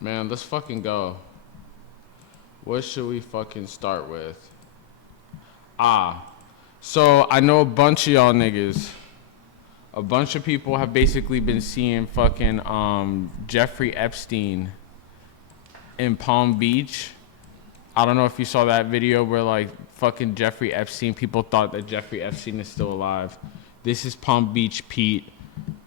Man, let's fucking go. What should we fucking start with? So I know a bunch of y'all niggas. A bunch of people have basically been seeing fucking Jeffrey Epstein in Palm Beach. I don't know if you saw that video where like fucking Jeffrey Epstein, people thought that Jeffrey Epstein is still alive. This is Palm Beach Pete.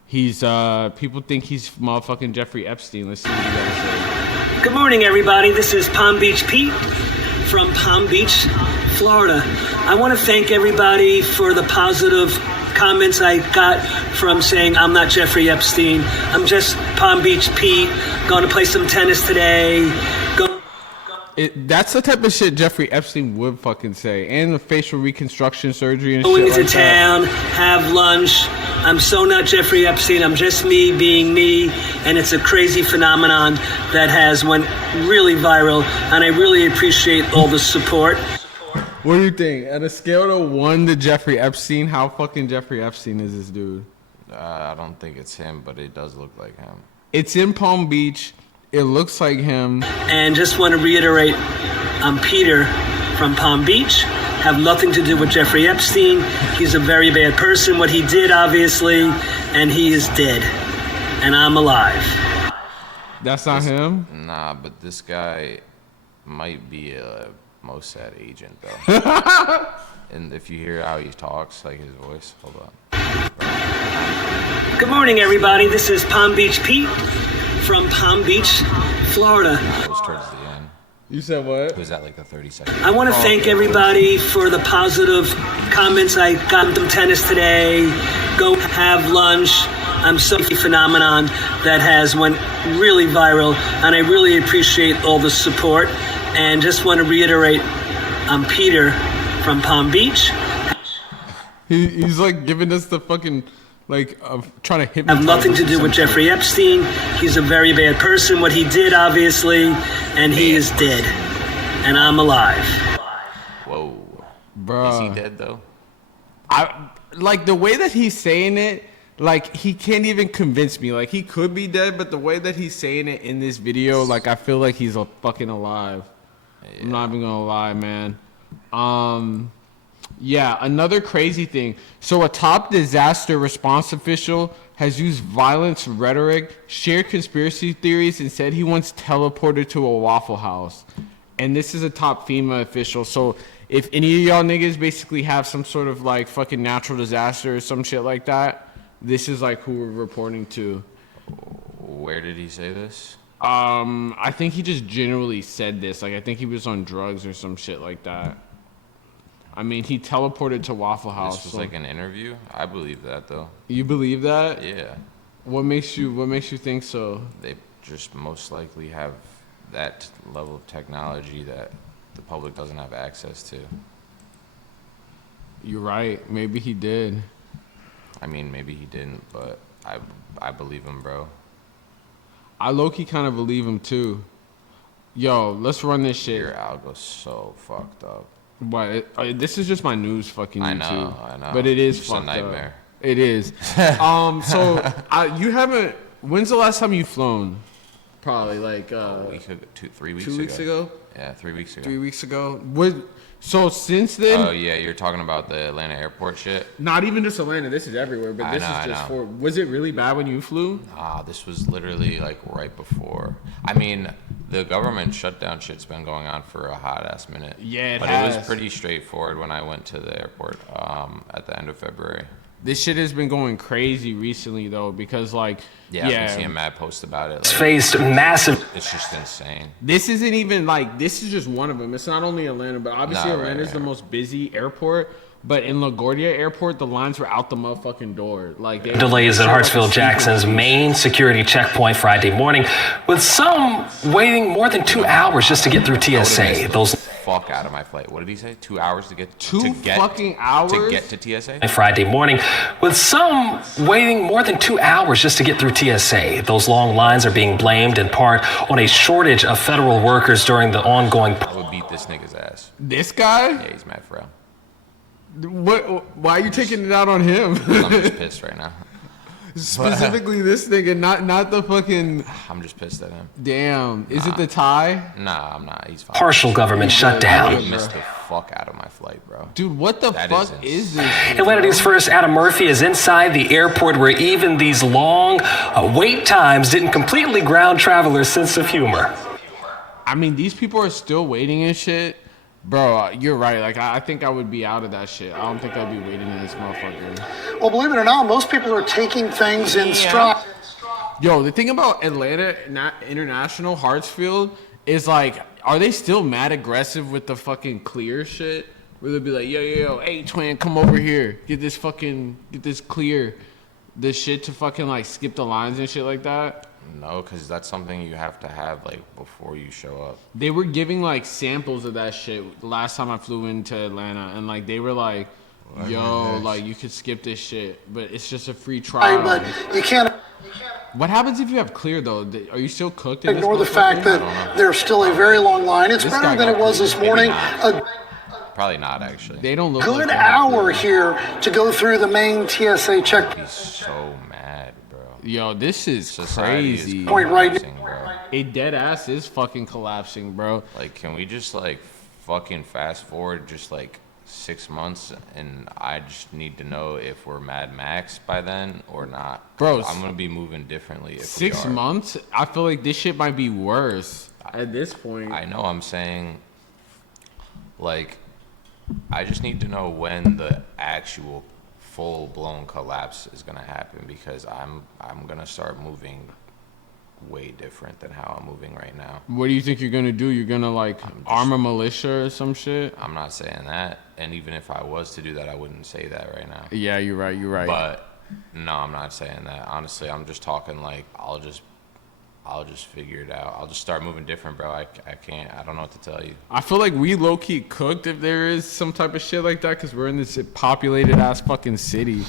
He's people think he's motherfucking Jeffrey Epstein. Let's see what he got to say. Good morning, everybody. This is Palm Beach Pete from Palm Beach, Florida. I want to thank everybody for the positive comments I got from saying I'm not Jeffrey Epstein. I'm just Palm Beach Pete. Going to play some tennis today. That's the type of shit Jeffrey Epstein would fucking say. And the facial reconstruction surgery and going shit into like town, that. have lunch. I'm so not Jeffrey Epstein. I'm just me being me. And it's a crazy phenomenon that has went really viral. And I really appreciate all the support. What do you think? At a scale of 1 to Jeffrey Epstein, how fucking Jeffrey Epstein is this dude? I don't think it's him, but it does look like him. It's in Palm Beach. It looks like him. And just want to reiterate, I'm Peter from Palm Beach. Have nothing to do with Jeffrey Epstein. He's a very bad person, what he did, obviously, and he is dead. And I'm alive. That's not him? Nah, but this guy might be a Mossad agent, though. And if you hear how he talks, like his voice, hold on. Good morning, everybody. This is Palm Beach Pete from Palm Beach, Florida. It was towards the end. You said what? It was at like the 30-second. I want to thank everybody for the positive comments I got from tennis today. Go have lunch. I'm so phenomenon that has went really viral, and I really appreciate all the support. And just want to reiterate, I'm Peter from Palm Beach. He's like giving us the fucking, like, trying to hypnotize. Have nothing to do with Jeffrey Epstein. He's a very bad person, what he did, obviously, and he is dead. And I'm alive. Whoa. Bruh. Is he dead, though? Like, the way that he's saying it, like, he can't even convince me. Like, he could be dead, but the way that he's saying it in this video, like, I feel like he's fucking alive. Yeah. I'm not even gonna lie, man. Yeah, another crazy thing. So a top disaster response official has used violence rhetoric, shared conspiracy theories, and said he once teleported to a Waffle House. And this is a top FEMA official. So if any of y'all niggas basically have some sort of like fucking natural disaster or some shit like that, this is like who we're reporting to. Where did he say this? I think he just generally said this. Like, I think he was on drugs or some shit like that. I mean, he teleported to Waffle House. This was like an interview? I believe that, though. You believe that? Yeah. What makes you think so? They just most likely have that level of technology that the public doesn't have access to. You're right. Maybe he did. I mean, maybe he didn't, but I believe him, bro. I low-key kind of believe him, too. Yo, let's run this shit. Your algo's so fucked up. But this is just my news fucking YouTube. I know. But it is it's fucked a nightmare. Up. It is. So you haven't. When's the last time you flown? Probably like a week ago, 3 weeks ago. 2 weeks ago. Yeah, 3 weeks ago. 3 weeks ago. So since then. Oh yeah, you're talking about the Atlanta airport shit. Not even just Atlanta. This is everywhere. But this is just for. Was it really bad when you flew? This was literally like right before. I mean, the government shutdown shit's been going on for a hot ass minute. Yeah, it has. But it was pretty straightforward when I went to the airport at the end of February. This shit has been going crazy recently though, because like I've been seeing mad posts about it. Like, It's faced massive. It's just insane. This isn't even like, this is just one of them. It's not only Atlanta, but obviously Atlanta is the most busy airport. But in LaGuardia Airport, the lines were out the motherfucking door. Like delays at Hartsfield-Jackson's main security checkpoint Friday morning, with some waiting more than 2 hours just to get through TSA. Those fuck out of my flight. What did he say? 2 hours to get fucking hours to get to TSA? Friday morning, with some waiting more than 2 hours just to get through TSA. Those long lines are being blamed in part on a shortage of federal workers during the ongoing. I would beat this nigga's ass. This guy? Yeah, he's mad for real. What? Why are you taking it out on him? I'm just pissed right now. Specifically this nigga, not the fucking. I'm just pissed at him. Damn, is it the tie? Nah, I'm not. He's fine. Partial government shutdown. He missed the fuck out of my flight, bro. Dude, what the fuck is this? Atlanta News First Adam Murphy is inside the airport where even these long wait times didn't completely ground travelers' sense of humor. I mean, these people are still waiting and shit. Bro, you're right. Like, I think I would be out of that shit. I don't think I'd be waiting in this motherfucker. Well, believe it or not, most people are taking things in stride. Yo, the thing about Atlanta International Hartsfield is like, are they still mad aggressive with the fucking clear shit? Where they'll be like, yo, hey, twin, come over here. Get this clear. This shit to fucking like skip the lines and shit like that. No, because that's something you have to have like before you show up. They were giving like samples of that shit last time I flew into Atlanta, and like they were like, yo, like you could skip this shit, but it's just a free trial. But you can't What happens if you have clear though? Are you still cooked in ignore the this fact that there's still a very long line. It's This better guy than got it was this morning. A Probably not, actually. They don't look good like hour here to go through the main TSA check. He's so mad, bro. Yo, this is Society is crazy. Point right collapsing, bro. A dead ass is fucking collapsing, bro. Like, can we just like fucking fast forward just like 6 months, and I just need to know if we're Mad Max by then or not. Bro, I'm gonna be moving differently. If 6 we are. months? I feel like this shit might be worse at this point. I know. I'm saying, like, I just need to know when the actual full-blown collapse is gonna happen, because I'm gonna start moving way different than how I'm moving right now. What do you think you're gonna do? You're gonna like arm a militia or some shit? I'm not saying that, and even if I was to do that, I wouldn't say that right now. Yeah, you're right. You're right. But no, I'm not saying that. Honestly, I'm just talking like I'll just figure it out. I'll just start moving different, bro. I can't. I don't know what to tell you. I feel like we low key cooked if there is some type of shit like that, because we're in this populated ass fucking city,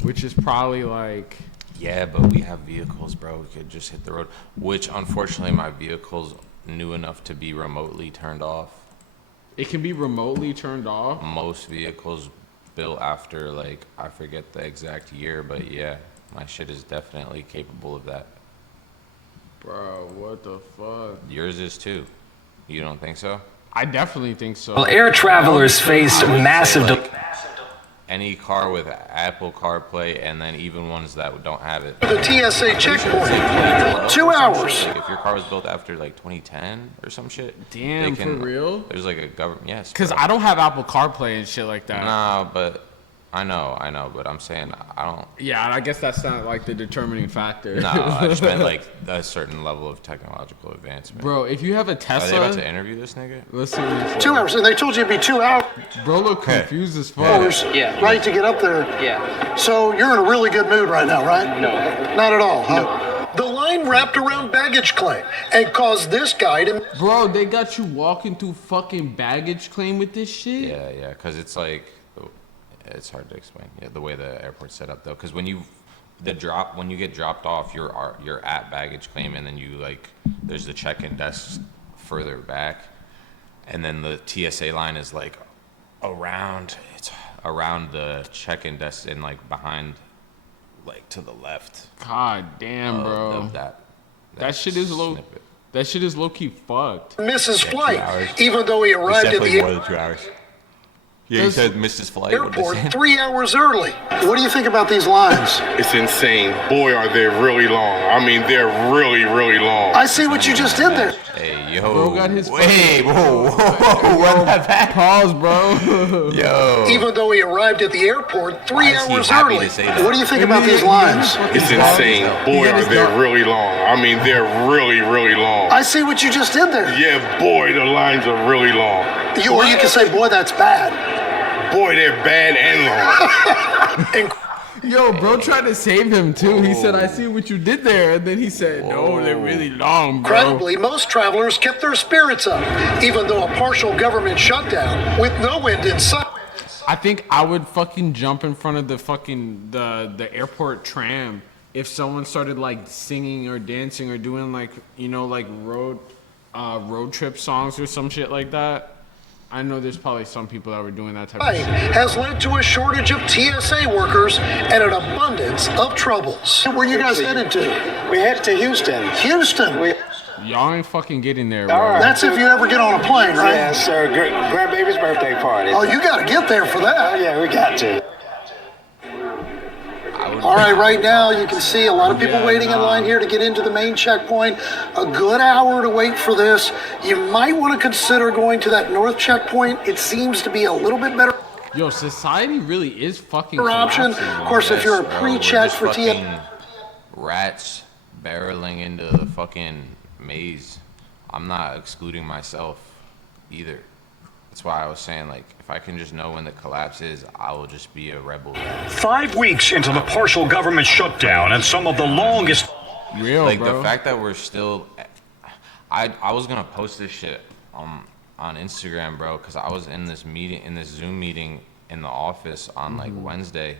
which is probably like. Yeah, but we have vehicles, bro. We could just hit the road. Which, unfortunately, my vehicle's new enough to be remotely turned off. It can be remotely turned off. Most vehicles built after, like, I forget the exact year, but yeah, my shit is definitely capable of that. Bro, what the fuck? Yours is too. You don't think so? I definitely think so. Well, air travelers faced massive. Any car with Apple CarPlay, and then even ones that don't have it. The TSA checkpoint. 2 hours. Like if your car was built after like 2010 or some shit. Damn, they can, for real? There's like a government, yes. Because bro. I don't have Apple CarPlay and shit like that. Nah, but I know, but I'm saying I don't. Yeah, I guess that's not like the determining factor. No, I just meant like a certain level of technological advancement. Bro, if you have a Are Tesla. they about to interview this nigga? Listen to this. 2 hours, and they told you it'd be 2 hours. Bro, look confused as fuck. Right, to get up there. Yeah. So you're in a really good mood right now, right? No. Not at all, huh? The line wrapped around baggage claim and caused this guy to... Bro, they got you walking through fucking baggage claim with this shit? Yeah, because it's like, it's hard to explain. Yeah, the way the airport's set up though, because when you get dropped off, you're at baggage claim, and then you like, there's the check-in desk further back, and then the TSA line is like around the check-in desk and like behind, like to the left. God damn, bro. That shit is low. snippet. That shit is low key fucked. miss his 2 flight, hours. even though he arrived at the more than 2 hours. Yeah, he said missed his flight. airport 3 hours early. What do you think about these lines? It's insane. Boy, are they really long. I mean, they're really, really long. I see what you just did there. Hey, yo. Bro got his Wait, whoa, Run that back. Pause, bro. yo. Even though he arrived at the airport 3 Why is he hours happy early. to say that? What do you think about these lines? It's insane. Boy, are they really long. I mean, they're really, really long. I see what you just did there. Yeah, boy, the lines are really long. Or you can say, boy, that's bad. Boy, they're bad and long. Yo, bro tried to save him too. He said, I see what you did there. And then he said, no, they're really long, bro. Incredibly, most travelers kept their spirits up, even though a partial government shutdown with no end in sight. I think I would fucking jump in front of the fucking the airport tram if someone started like singing or dancing or doing like, you know, like road trip songs or some shit like that. I know there's probably some people that were doing that type of Right, shit. has led to a shortage of TSA workers and an abundance of troubles. Where you guys headed to? We headed to Houston. Houston. Y'all ain't fucking getting there, bro. That's if you ever get on a plane, right? Yes, sir. Grandbaby's birthday party. Oh, you got to get there for that. Yeah, we got to. All right, right now you can see a lot of people waiting in line here to get into the main checkpoint. A good hour to wait for this. You might want to consider going to that north checkpoint. It seems to be a little bit better Yo, society really is fucking option. collapsing, Of bro. course, if you're a Bro, we're pre-check just for fucking TSA. rats barreling into the fucking maze. I'm not excluding myself either. That's why I was saying, like, if I can just know when the collapse is, I will just be a rebel. 5 weeks into the partial government shutdown and some of the longest. Real, Like, bro. the fact that we're still... I was going to post this shit on Instagram, bro, because I was in this Zoom meeting in the office on, like, Wednesday,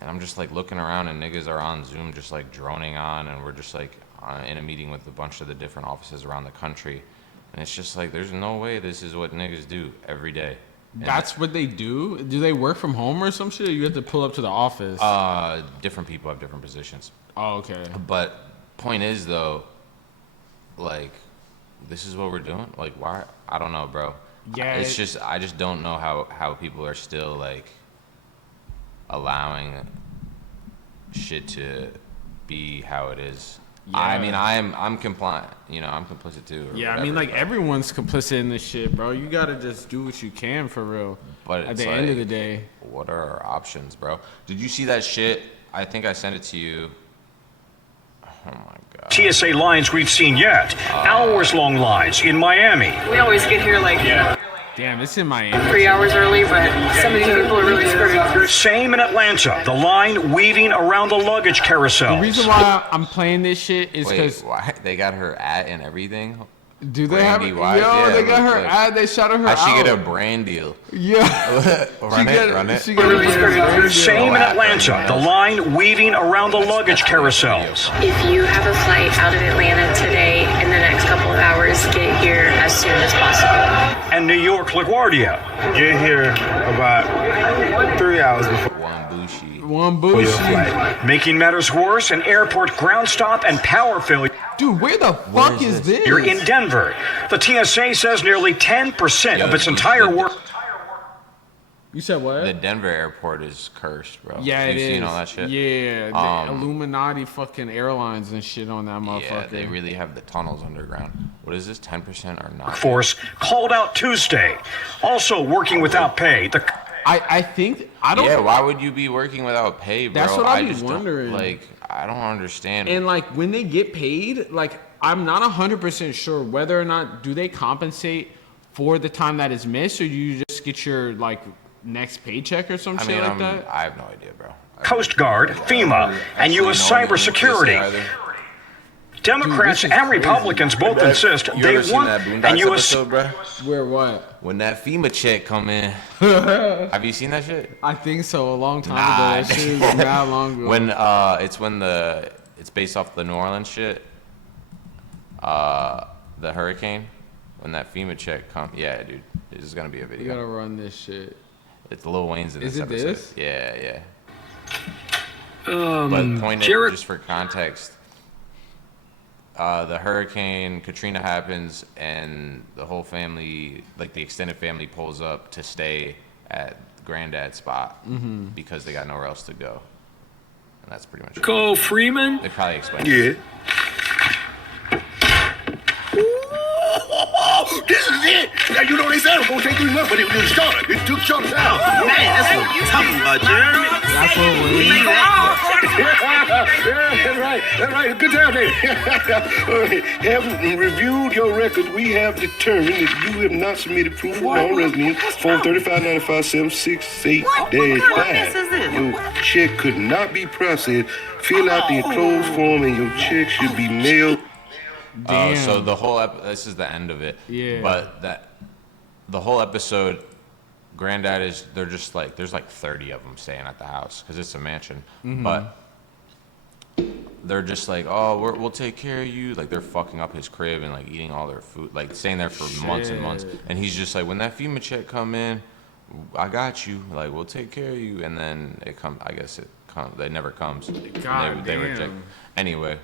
and I'm just, like, looking around, and niggas are on Zoom just, like, droning on, and we're just, like, in a meeting with a bunch of the different offices around the country. And it's just like, there's no way this is what niggas do every day. And That's what they do? Do they work from home or some shit? Or you have to pull up to the office? different people have different positions. Oh, okay. But point is, though, like, this is what we're doing? Like, why? I don't know, bro. Yeah. It's just, I just don't know how people are still, like, allowing shit to be how it is. Yeah. I mean, I'm compliant. You know, I'm complicit too. Yeah, I whatever, mean, like, but- everyone's complicit in this shit, bro. You gotta just do what you can for real. But at it's the end of the like, day. what are our options, bro? Did you see that shit? I think I sent it to you. Oh my god. TSA lines we've seen yet. Hours-long lines in Miami. We always get here like Damn, it's in Miami. 3 hours early, but some of these people are really screwed. Same in Atlanta. The line weaving around the luggage The carousels. reason why I'm playing this shit is Wait, because why they got her at and everything? do they have? Brandy Yo, Wise? Yeah, they got look, her look. ad. They shouted her How out. she get a brand deal? Yeah. Run it. She got a brand deal. Same in Atlanta. The line weaving around the luggage carousels. If you have a flight out of Atlanta today in the next couple of hours, get here as soon as possible. And New York LaGuardia. Get here about 3 hours before. One bullshit. Making matters worse, an airport ground stop and power failure. Dude, where the fuck is this? You're in Denver. The TSA says nearly 10% of its entire work. You said what? The Denver airport is cursed, bro. Yeah, you it is. seen all that shit? Yeah, the Illuminati fucking airlines and shit on that motherfucker. Yeah, they really have the tunnels underground. What is this, 10% or not? Force called out Tuesday. Also working without pay. I think I don't. Yeah, why would you be working without pay, bro? That's what I be just don't- wondering. Like, I don't understand. And like when they get paid, like I'm not 100% sure whether or not do they compensate for the time that is missed, or do you just get your like next paycheck or some shit like that? I have no idea, bro. Coast Guard, FEMA, and U.S. cybersecurity. Democrats and Republicans both insist You they ever seen want that and Boondocks U.S. episode, bro? Where what? When that FEMA check come in. Have you seen that shit? I think so. A long time Nah. ago. That shit was not long ago. When it's based off the New Orleans shit. The hurricane. When that FEMA check come, yeah, dude, this is gonna be a we video. gotta run this shit. It's Lil Wayne's in Is this it episode. this? Yeah. But point is, just for context, the hurricane Katrina happens, and the whole family, like the extended family, pulls up to stay at Granddad's spot because they got nowhere else to go, and that's pretty much it. Cole Freeman? They probably explained. Yeah. This is it. Now, you know they said it was gonna take 3 months, but it didn't start. It took some time. Man, that's what I'm talking about, Jeremy. That's what we That's right. Good job, Dave. Having reviewed your records, we have determined that you have not submitted proof of non-resident Form 3595-768-5. Your check could not be processed. Fill out the enclosed form, and your check should be mailed. So the whole this is the end of it. Yeah. But the whole episode, Granddad they're just like, there's like 30 of them staying at the house because it's a mansion. But they're just like, oh, we'll take care of you. Like they're fucking up his crib and like eating all their food, like staying there for months and months. And he's just like, when that FEMA check come in, I got you. Like we'll take care of you. And then it come. I guess it comes. It never comes. God they damn. reject. Anyway,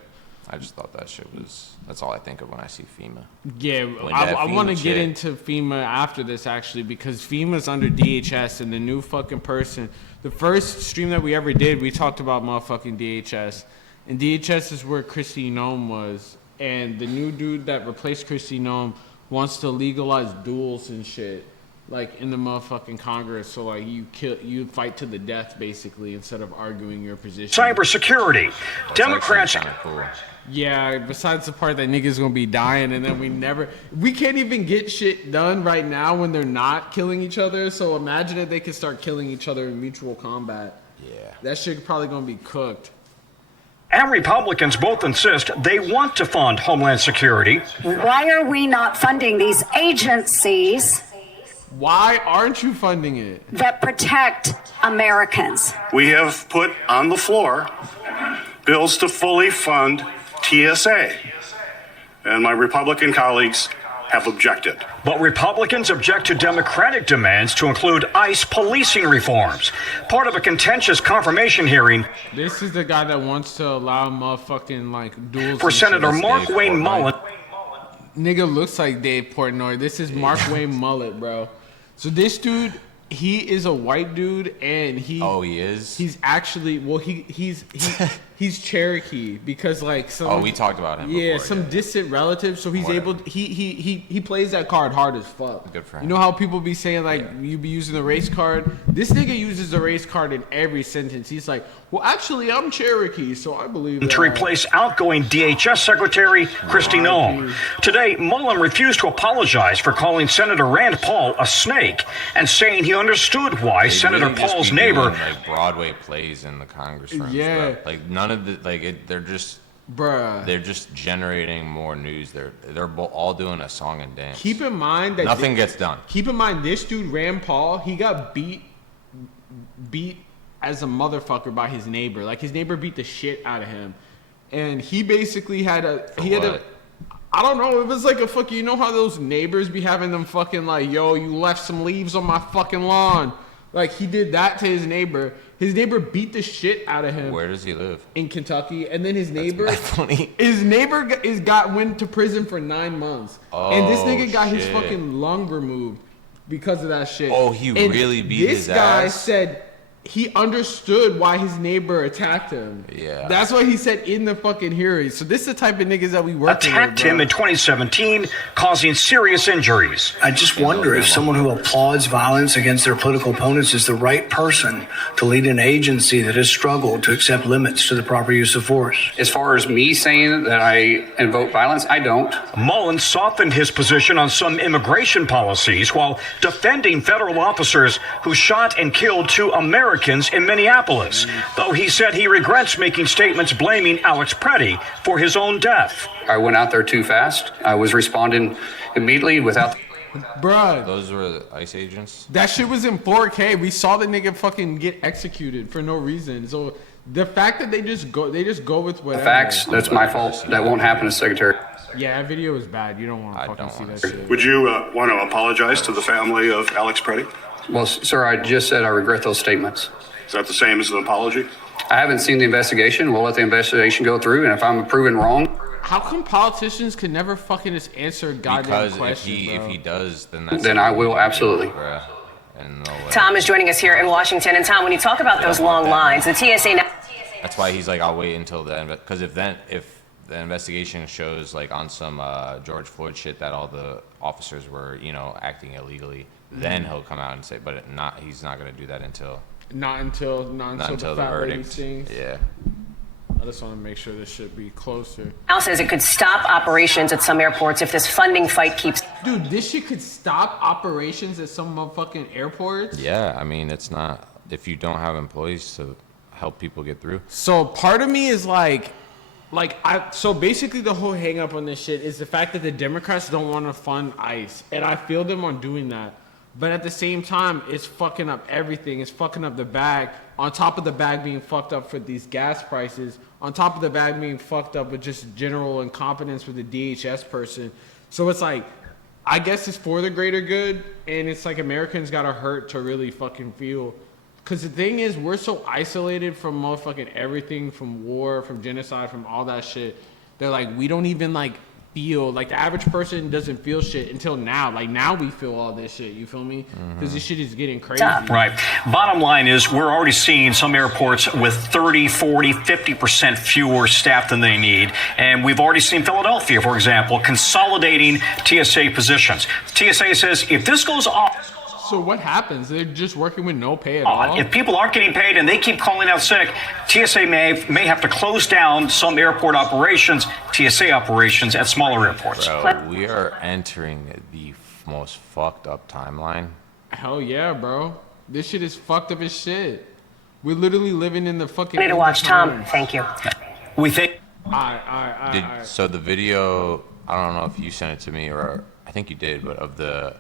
I just thought that shit was. That's all I think of when I see FEMA. Yeah, I want to get into FEMA after this actually because FEMA's under DHS and the new fucking person. The first stream that we ever did, we talked about motherfucking DHS. And DHS is where Kristi Noem was. And the new dude that replaced Kristi Noem wants to legalize duels and shit. Like in the motherfucking Congress. So like you fight to the death basically instead of arguing your position. Cybersecurity. Democrats. Cool. Yeah, besides the part that niggas gonna be dying and then we can't even get shit done right now when they're not killing each other. So imagine if they could start killing each other in mutual combat. Yeah. That shit probably gonna be cooked. And Republicans both insist they want to fund Homeland Security. Why are we not funding these agencies? Why aren't you funding it? That protect Americans. We have put on the floor bills to fully fund TSA, and my Republican colleagues have objected. But Republicans object to Democratic demands to include ICE policing reforms. Part of a contentious confirmation hearing. This is the guy that wants to allow motherfucking like duels. For Senator Mark Wayne Mullen. Nigga looks like Dave Portnoy. This is Mark Wayne Mullet, bro. So this dude, he is a white dude, and he. Oh, he is. He's actually he's Cherokee because like some. Oh, we talked about him. Yeah, before, some distant relative. So he's able. He plays that card hard as fuck. Good for him. You know how people be saying like you be using the race card. This nigga uses the race card in every sentence. He's like, well, actually, I'm Cherokee, so I believe that. To replace outgoing DHS Secretary Kristi Noem. Today, Mullen refused to apologize for calling Senator Rand Paul a snake and saying he understood why Senator really just Paul's be neighbor. Doing, like Broadway plays in the Congress rooms. Yeah. Bro. Like none of the they're just. Bruh. They're just generating more news. They're all doing a song and dance. Keep in mind that nothing gets done. Keep in mind this dude Rand Paul, he got beat as a motherfucker by his neighbor. Like his neighbor beat the shit out of him, and he basically had a I don't know. It was like a fucking. You know how those neighbors be having them fucking like, yo, you left some leaves on my fucking lawn. Like he did that to his neighbor. His neighbor beat the shit out of him. Where does he live? In Kentucky. And then his neighbor, funny. His neighbor went to prison for 9 months. Oh, and this nigga got his shit. fucking lung removed because of that shit. Oh, he and really beat his ass? This guy said he understood why his neighbor attacked him. Yeah. That's what he said in the fucking hearing. So this is the type of niggas that we work with. Attacked him in 2017, causing serious injuries. I just wonder if someone who applauds violence against their political opponents is the right person to lead an agency that has struggled to accept limits to the proper use of force. As far as me saying that I invoke violence, I don't. Mullen softened his position on some immigration policies while defending federal officers who shot and killed 2 Americans in Minneapolis, though he said he regrets making statements blaming Alex Preddy for his own death. I went out there too fast. I was responding immediately without... Bruh. Those were the ICE agents? That shit was in 4K. We saw the nigga fucking get executed for no reason. So the fact that they just go with whatever. Facts, that's my fault. That won't happen as Secretary. Yeah, that video is bad. You don't want to fucking see that shit. Would you want to apologize to the family of Alex Preddy? Well, sir, I just said I regret those statements. Is that the same as an apology? I haven't seen the investigation. We'll let the investigation go through, and if I'm proven wrong... How come politicians can never fucking just answer a goddamn question, if he does, then that's... Then I will, absolutely. Tom is joining us here in Washington. And Tom, when you talk about those long lines, the TSA now... That's why he's like, I'll wait until the end. Because if the investigation shows like on some George Floyd shit that all the officers were, acting illegally, then he'll come out and say, but he's not going to do that until the fat lady sings. Yeah. I just want to make sure this should be closer. Al says it could stop operations at some airports if this funding fight keeps... Dude, this shit could stop operations at some motherfucking airports? Yeah, I mean, it's not... If you don't have employees to help people get through. So part of me is so basically the whole hang up on this shit is the fact that the Democrats don't want to fund ICE. And I feel them on doing that. But at the same time, it's fucking up everything. It's fucking up the bag on top of the bag being fucked up for these gas prices, on top of the bag being fucked up with just general incompetence for the DHS person. So it's like, I guess it's for the greater good, and it's like Americans gotta hurt to really fucking feel. Because the thing is, we're so isolated from motherfucking everything, from war, from genocide, from all that shit. They're like, we don't even like feel, like the average person doesn't feel shit until now. Like now we feel all this shit, you feel me? Because this shit is getting crazy. Right. Bottom line is we're already seeing some airports with 30, 40, 50% fewer staff than they need. And we've already seen Philadelphia, for example, consolidating TSA positions. TSA says if this goes off. So what happens? They're just working with no pay at all? If people aren't getting paid and they keep calling out sick, TSA may have to close down some airport operations, TSA operations at smaller airports. Bro, we are entering the most fucked up timeline. Hell yeah, bro. This shit is fucked up as shit. We're literally living in the fucking... I need to watch Tom. Thank you. We think... So the video, I don't know if you sent it to me or I think you did, but of the...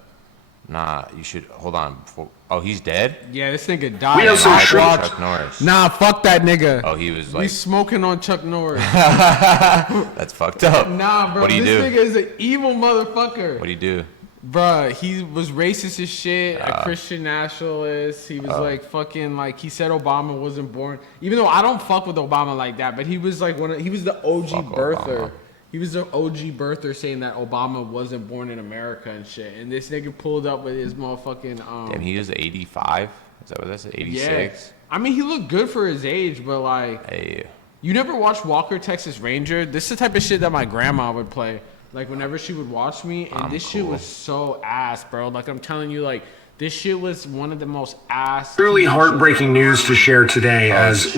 Nah, you should hold on. Oh, he's dead? Yeah, this nigga died. We have some Chuck Norris. Nah, fuck that nigga. Oh, he was like... We smoking on Chuck Norris. That's fucked up. Nah, bro, this nigga is an evil motherfucker. What do you do? Bruh, he was racist as shit, a Christian nationalist. He was like fucking like, he said Obama wasn't born. Even though I don't fuck with Obama like that, but he was like he was the OG birther. Obama. He was the OG birther saying that Obama wasn't born in America and shit. And this nigga pulled up with his motherfucking... Damn, he was 85? Is that what that's 86? Yeah. I mean, he looked good for his age, but like... Hey. You never watched Walker, Texas Ranger? This is the type of shit that my grandma would play. Like, whenever she would watch me. And this shit was so ass, bro. Like, I'm telling you, like... This shit was one of the most ass... Truly heartbreaking news to share today as...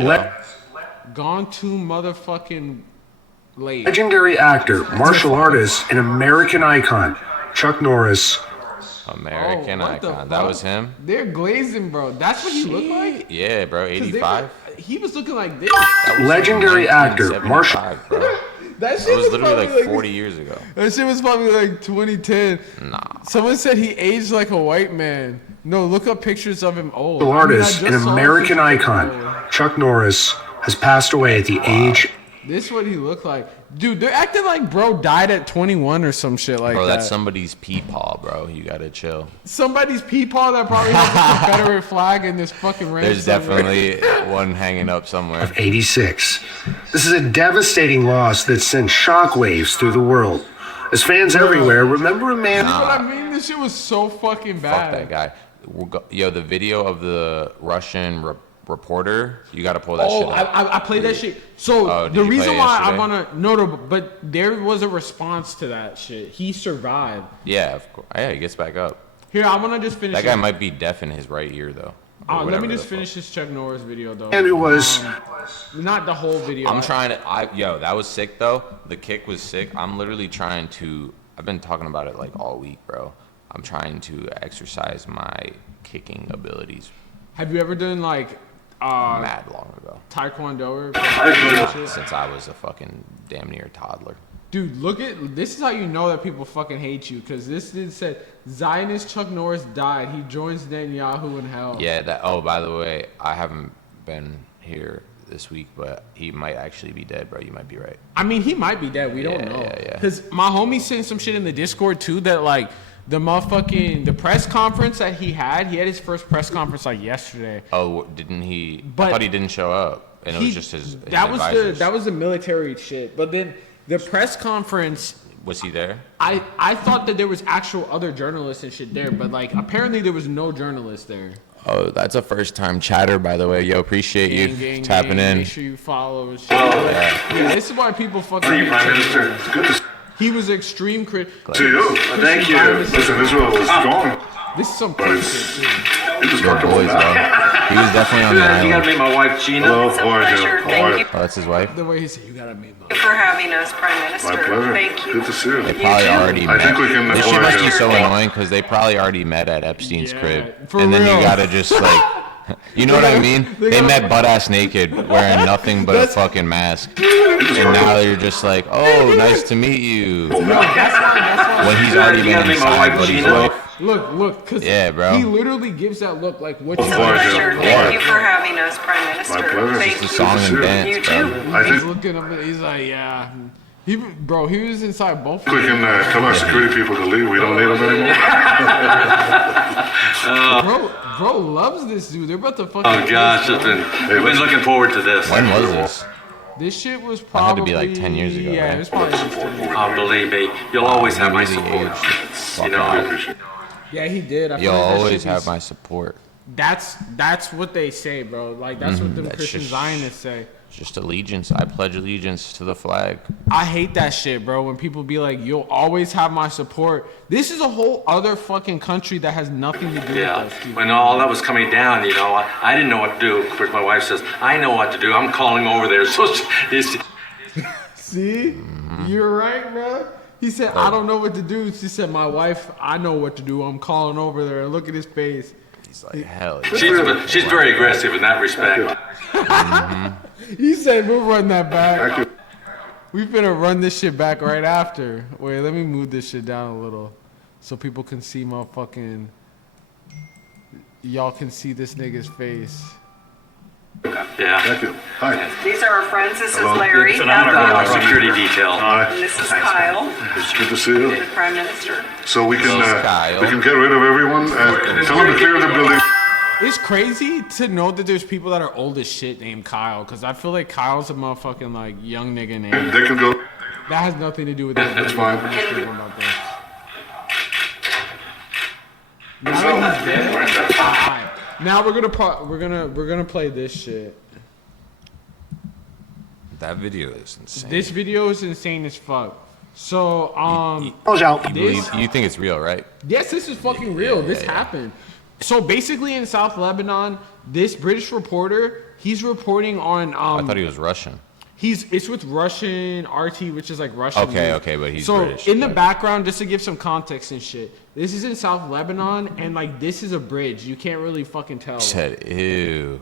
Gone too motherfucking... late. Legendary actor, martial artist, and American icon, Chuck Norris. American icon. That was him? They're glazing, bro. That's what he looked like? Yeah, bro. 85? He was looking like this. Legendary actor, martial... Bro. That shit was literally like 40 years ago. That shit was probably like 2010. Nah. Someone said he aged like a white man. No, look up pictures of him old. Martial artist and American icon, Chuck Norris, has passed away at the age... This is what he looked like. Dude, they're acting like bro died at 21 or some shit like that. Bro, that's somebody's peepaw, bro. You gotta chill. Somebody's peepaw that probably has a Confederate flag in this fucking ranch. There's definitely one hanging up somewhere. Of 86. This is a devastating loss that sent shockwaves through the world. As fans everywhere remember a man... But I mean, this shit was so fucking bad. Fuck that guy. Yo, the video of the Russian reporter, you got to pull that shit up. I played that shit. So the reason why I want to no, but there was a response to that shit. He survived. Yeah, of course. Yeah, he gets back up. Here, I want to just finish. That guy might be deaf in his right ear though. Let me just finish this Chuck Norris video though. And it was not the whole video. I'm trying to. Yo, that was sick though. The kick was sick. I'm literally trying to. I've been talking about it like all week, bro. I'm trying to exercise my kicking abilities. Have you ever done like? Mad long ago. Taekwondo or since I was a fucking damn near toddler. Dude, look at this is how you know that people fucking hate you, because this dude said Zionist Chuck Norris died. He joins Netanyahu in hell. Yeah, that. Oh, by the way, I haven't been here this week, but he might actually be dead, bro. You might be right. I mean, he might be dead. We don't know. Yeah. Because my homie sent some shit in the Discord too that like. The press conference that he had his first press conference like yesterday. Oh, didn't he? I thought he didn't show up, and it was just his advisors. That was the military shit. But then the press conference. Was he there? I thought that there was actual other journalists and shit there, but like apparently there was no journalists there. Oh, that's a first time chatter, by the way. Yo, appreciate you tapping in. Make sure you follow and shit. Yeah, this is why people fucking. Prime Minister, it's good to see. He was extreme critical. To you. Thank you. Listen, Israel was gone. This is some crazy shit. It was comfortable. He was definitely on the island. You gotta meet my wife, Gina. Hello, Thank you. Oh, that's his wife? The way he said, you gotta meet my wife. Thank you for having us, Prime Minister. My pleasure. Thank you. Good to see you. They probably already met. I think we can... This shit must be so annoying, because they probably already met at Epstein's crib. And then you gotta just like... You know what I mean? They met butt ass naked, wearing nothing but a fucking mask, and now they're just like, "Oh, nice to meet you." No, that's why. When he's already been inside, but he's like, Look, cause yeah, bro. he literally gives that look like what you Sure, thank you for having us, Prime Minister. My pleasure. Thank It's a you. song and dance, You bro. too. He's looking up. He's like, yeah. He was inside both. We can tell our security people to leave. We don't need them anymore. Bro loves this dude. They're about to fucking. Oh gosh, we've been looking forward to this. When was this? This shit was That probably. had to be like 10 years ago, Yeah, right? it was probably. Oh, believe me, you'll always have my support. You know, Yeah, he did. I feel You'll like that always shit have is- my support. That's what they say, bro. Like that's what them That's Christian just- Zionists say. Just allegiance. I pledge allegiance to the flag. I hate that shit, bro. When people be like, "You'll always have my support." This is a whole other fucking country that has nothing to do yeah. with us, dude. When all that was coming down, you know, I didn't know what to do. Of course, my wife says, "I know what to do. I'm calling over there." So it's, See, you're right, bro. He said, "I don't know what to do." She said, "My wife, I know what to do. I'm calling over there." Look at his face. He's like, hell. she's very aggressive in that respect. He said, "We'll run that back." We finna run this shit back right after. Wait, let me move this shit down a little, so people can see motherfucking. Y'all can see this nigga's face. Yeah. Thank you. Hi. These are our friends. This Hello. is Larry. It's an honor our security detail. Hi. And this is Kyle, It's good to see you. the Prime Minister. So we can Kyle. get rid of everyone. Tell them to clear the building. It's crazy to know that there's people that are old as shit named Kyle, because I feel like Kyle's a motherfucking like young nigga name. They can go. That has nothing to do with it. That's fine. Now that he's dead, alright. Now we're gonna play this shit. That video is insane. This video is insane as fuck. So You think it's real, right? yes, this is fucking real. This happened. So basically, in South Lebanon, this British reporter, he's reporting on. I thought he was Russian. It's with Russian RT, which is like Russian. Okay, but he's so British. in the background, just to give some context and shit, this is in South Lebanon, and like this is a bridge. You can't really fucking tell. Said, ew.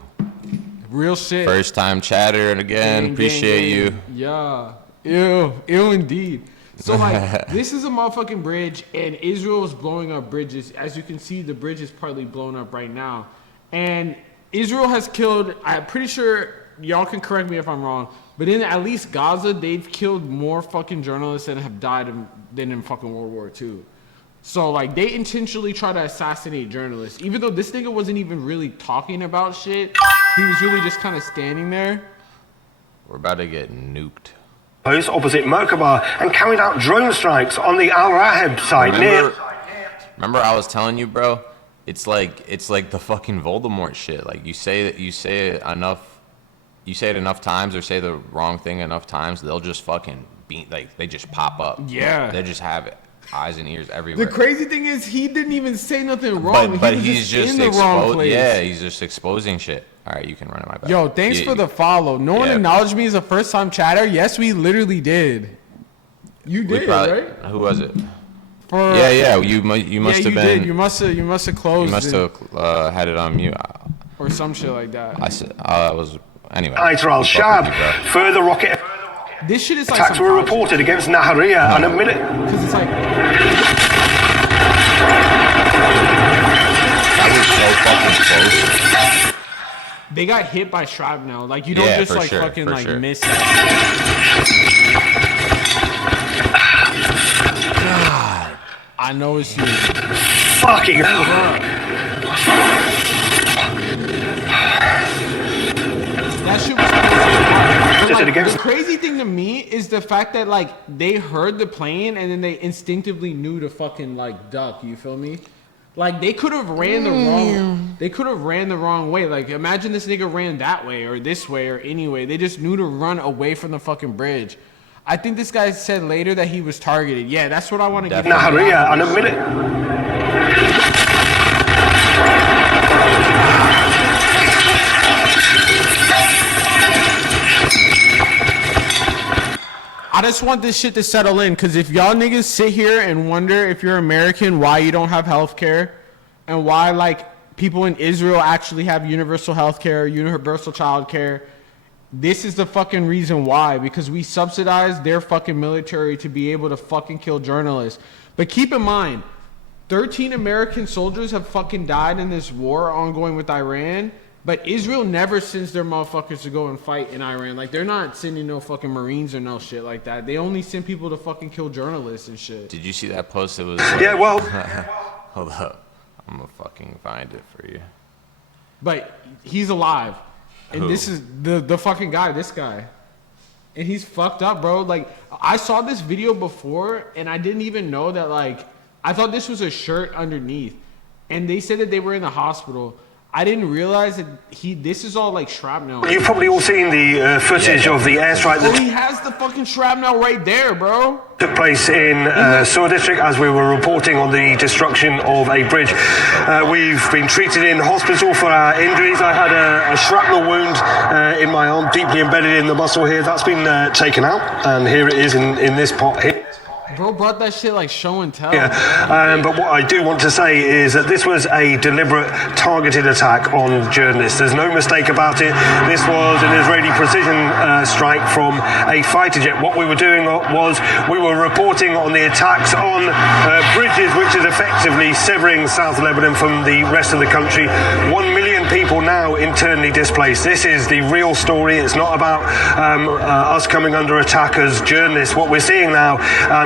Real shit. First time chatter again. Gang, Appreciate gang, you. gang. Yeah. Ew indeed. So like this is a motherfucking bridge, and Israel is blowing up bridges. As you can see, the bridge is partly blown up right now, and Israel has killed. I'm pretty sure y'all can correct me if I'm wrong, but in at least Gaza, they've killed more fucking journalists that have died than in fucking World War II. So like they intentionally try to assassinate journalists, even though this nigga wasn't even really talking about shit. He was really just kind of standing there. We're about to get nuked. Opposite Merkaba and carried out drone strikes on the Al Raheb site Remember I was telling you, bro? It's like the fucking Voldemort shit. Like you say it enough times or say the wrong thing enough times, they'll just fucking they just pop up. Yeah. They just have it. Eyes and ears everywhere. The crazy thing is he didn't even say nothing wrong. But he was he's just in the wrong place. Yeah, he's just exposing shit. All right, you can run it my back. Yo, thanks for the follow. No one acknowledged me as a first time chatter. Yes, we literally did. You did, right? Who was it? For, yeah. You must have been. Did. You must have closed. You must have had it on mute. Or some shit like that. I said that was anyway. Al Shab. Further rocket this shit is like attacks were reported against Nahariya and a minute. Because it's like that was so fucking close. They got hit by shrapnel. Like you don't just like fucking like miss it. God, I know it's you. Fucking hell. That shit was crazy. Like, the crazy thing to me is the fact that like they heard the plane and then they instinctively knew to fucking like duck. You feel me? Like they could have ran the wrong. They could have ran the wrong way. Like imagine this nigga ran that way or this way or any way. They just knew to run away from the fucking bridge. I think this guy said later that he was targeted. Yeah, that's what I want to give. Nahariya and a minute. I just want this shit to settle in, because if y'all niggas sit here and wonder if you're American, why you don't have health care, and why like people in Israel actually have universal health care, universal child care. This is the fucking reason why, because we subsidize their fucking military to be able to fucking kill journalists. But keep in mind, 13 American soldiers have fucking died in this war ongoing with Iran, but Israel never sends their motherfuckers to go and fight in Iran. Like, they're not sending no fucking Marines or no shit like that. They only send people to fucking kill journalists and shit. Did you see that post? It was Yeah, well... Hold up. I'm gonna fucking find it for you. But he's alive. And Who? this is the fucking guy, this guy. And he's fucked up, bro. Like, I saw this video before, and I didn't even know that, like, I thought this was a shirt underneath. And they said that they were in the hospital. I didn't realize that this is all like shrapnel. You've probably all seen the footage of the airstrike Oh, that he has the fucking shrapnel right there, bro. took place in Sewer District as we were reporting on the destruction of a bridge. We've been treated in hospital for our injuries. I had a shrapnel wound in my arm, deeply embedded in the muscle here. That's been taken out, and here it is in this pot here. Bro brought that shit like show and tell. Yeah, but what I do want to say is that this was a deliberate, targeted attack on journalists. There's no mistake about it. This was an Israeli precision strike from a fighter jet. What we were doing was we were reporting on the attacks on bridges, which is effectively severing South Lebanon from the rest of the country. 1 million people now internally displaced. This is the real story. It's not about us coming under attack as journalists. What we're seeing now,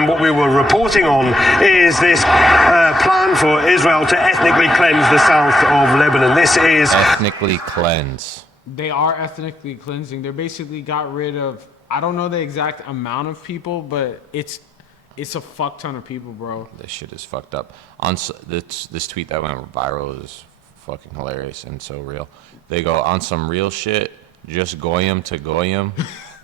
what we were reporting on, is this plan for Israel to ethnically cleanse the south of Lebanon. This is ethnically cleanse. They are ethnically cleansing. They basically got rid of, I don't know the exact amount of people, but it's a fuck ton of people, bro. This shit is fucked up. On this tweet that went viral is fucking hilarious and so real. They go, on some real shit, just goyim to goyim.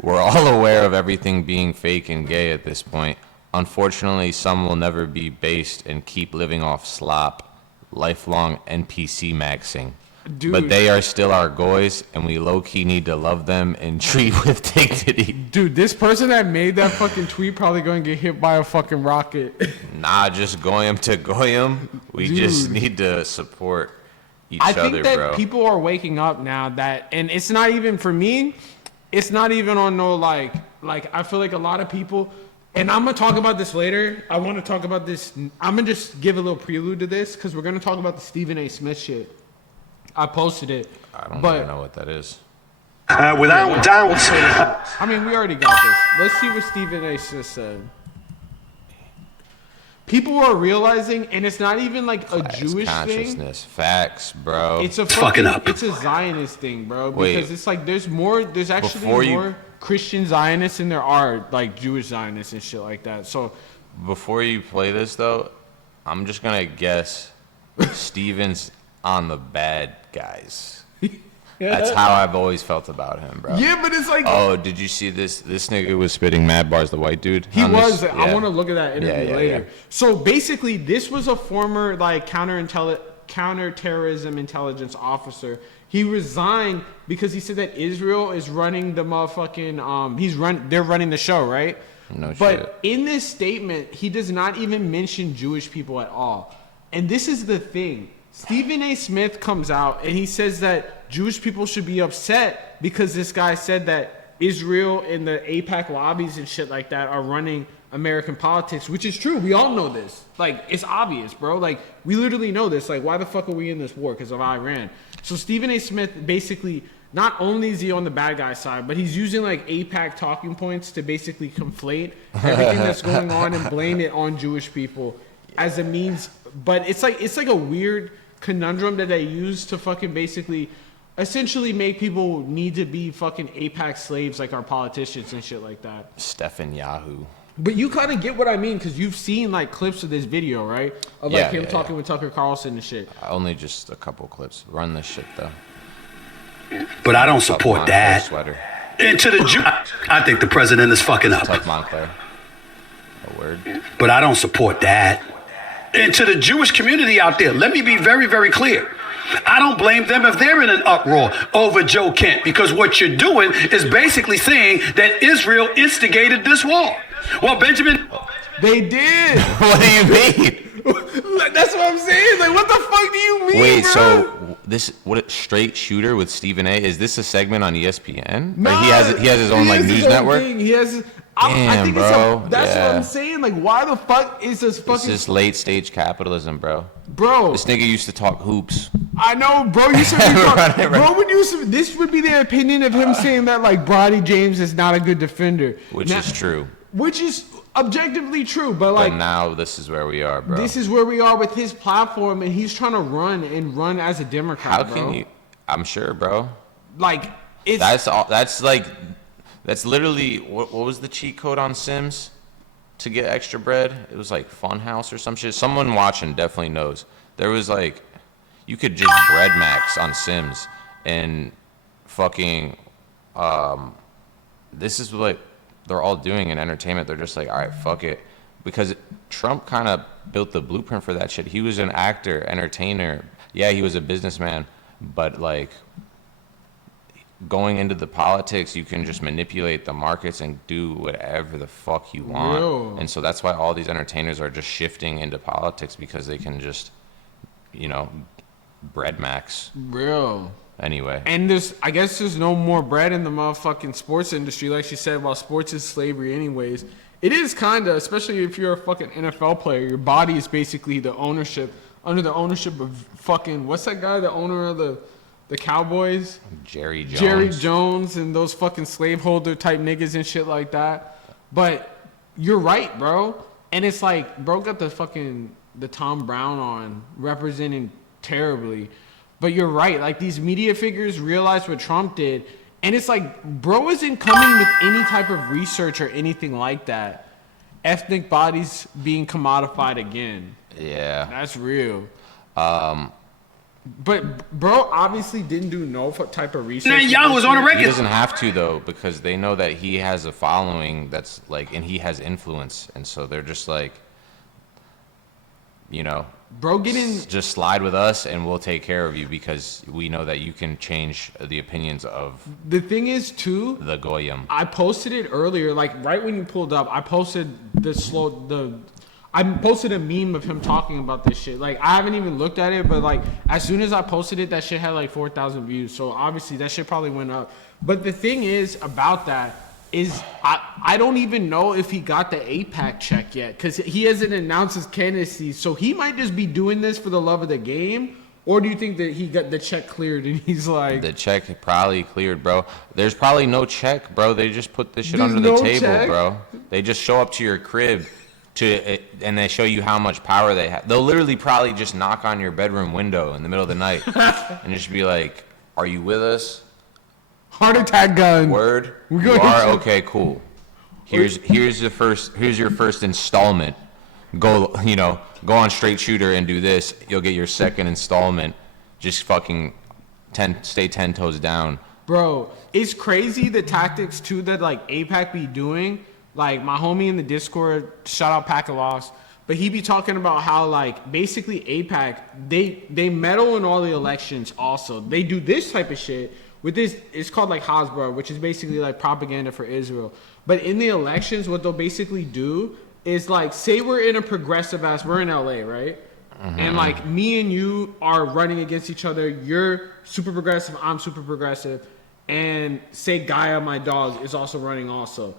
We're all aware of everything being fake and gay at this point. Unfortunately, some will never be based and keep living off slop, lifelong NPC maxing. Dude. But they are still our goys, and we low-key need to love them and treat with dignity. Dude, this person that made that fucking tweet probably gonna get hit by a fucking rocket. Nah, just goyim to goyim. We just need to support each other, bro. I think that people are waking up now that, and it's not even, for me, it's not even on no, like I feel like a lot of people, and I'm going to talk about this later. I want to talk about this. I'm going to just give a little prelude to this because we're going to talk about the Stephen A. Smith shit. I posted it. I don't even know what that is. Without doubt. I mean, we already got this. Let's see what Stephen A. Smith said. People are realizing, and it's not even like a Jewish consciousness. thing. Facts, bro. It's a fucking up. It's a Zionist thing, bro. Because it's like there's actually more Christian Zionists than there are like Jewish Zionists and shit like that. So before you play this though, I'm just gonna guess Steven's on the bad guys. That's how I've always felt about him, bro. Yeah, but it's like, oh, did you see this? This nigga was spitting mad bars, the white dude. He was. I want to look at that interview later. Yeah. So basically, this was a former like counterterrorism intelligence officer. He resigned because he said that Israel is running the motherfucking they're running the show, right? No shit. But in this statement, he does not even mention Jewish people at all. And this is the thing. Stephen A. Smith comes out and he says that Jewish people should be upset because this guy said that Israel and the AIPAC lobbies and shit like that are running American politics, which is true. We all know this. Like, it's obvious, bro. Like, we literally know this. Like, why the fuck are we in this war? Because of Iran. So Stephen A. Smith basically, not only is he on the bad guy side, but he's using like AIPAC talking points to basically conflate everything that's going on and blame it on Jewish people as a means. But it's like a weird conundrum that they use to fucking basically essentially make people need to be fucking AIPAC slaves like our politicians and shit like that. Stephen Yahoo. But you kind of get what I mean because you've seen like clips of this video, right? Of like him talking with Tucker Carlson and shit. Only just a couple clips. Run this shit though. But I don't support that. Sweater. And to the Jew, I think the president is fucking up. Tuck Montclair. A word. But I don't support that. And to the Jewish community out there, let me be very, very clear. I don't blame them if they're in an uproar over Joe Kent, because what you're doing is basically saying that Israel instigated this war. Well, Benjamin... They did. What do you mean? Like, that's what I'm saying. Like, what the fuck do you mean, Wait, bro? so straight shooter with Stephen A? Is this a segment on ESPN? Nah, Or he has his own like news network. Thing. He has. Damn, I think bro. That's Yeah. what I'm saying. Like, why the fuck is this fucking? It's just late stage capitalism, bro. Bro, this nigga used to talk hoops. I know, bro. You should be bro. When you this would be the opinion of him saying that like Bronny James is not a good defender, Which is true. Which is objectively true, but like now this is where we are, bro. this is where we are with his platform, and he's trying to run as a Democrat. How bro. can you? I'm sure, bro. Like it's that's all. That's literally what was the cheat code on Sims to get extra bread? It was like Funhouse or some shit. Someone watching definitely knows. There was like you could just bread max on Sims and fucking this is what they're all doing in entertainment. They're just like, all right, fuck it, because Trump kind of built the blueprint for that shit. He was an actor, entertainer. Yeah, he was a businessman, but like going into the politics, you can just manipulate the markets and do whatever the fuck you want. Real. And so that's why all these entertainers are just shifting into politics, because they can just, bread max. Real. Anyway. And I guess there's no more bread in the motherfucking sports industry. Like she said, while sports is slavery anyways, it is kind of, especially if you're a fucking NFL player, your body is basically under the ownership of fucking, what's that guy, the owner of the Cowboys? Jerry Jones and those fucking slaveholder type niggas and shit like that. But you're right, bro. And it's like, bro got the Tom Brown on, representing terribly. But you're right. Like, these media figures realize what Trump did. And it's like, bro isn't coming with any type of research or anything like that. Ethnic bodies being commodified again. Yeah. That's real. But bro obviously didn't do no type of research. Now, y'all was on the record. He doesn't have to, though, because they know that he has a following that's like, and he has influence. And so they're just like, bro, just slide with us and we'll take care of you, because we know that you can change the opinions of the thing is too the goyim. I posted it earlier, like right when you pulled up. I posted I posted a meme of him talking about this shit. Like, I haven't even looked at it, but like as soon as I posted it, that shit had like 4,000 views. So obviously that shit probably went up. But the thing is about that is I don't even know if he got the AIPAC check yet, because he hasn't announced his candidacy. So he might just be doing this for the love of the game. Or do you think that he got the check cleared and he's like... The check probably cleared, bro. There's probably no check, bro. They just put this shit under the table, check? bro. They just show up to your crib and they show you how much power they have. They'll literally probably just knock on your bedroom window in the middle of the night and just be like, "Are you with us? Heart attack gun. Word. You are? Okay, cool. Here's your first installment. Go on straight shooter and do this. You'll get your second installment. Just fucking stay 10 toes down." Bro, it's crazy the tactics too that like AIPAC be doing. Like my homie in the Discord, shout out Packwatch, but he be talking about how like basically AIPAC, they meddle in all the elections also. They do this type of shit with this, it's called like Hasbro, which is basically like propaganda for Israel. But in the elections, what they'll basically do is like, say we're in a progressive ass, we're in LA, right? Mm-hmm. And like me and you are running against each other. You're super progressive, I'm super progressive. And say Gaia, my dog, is also running also.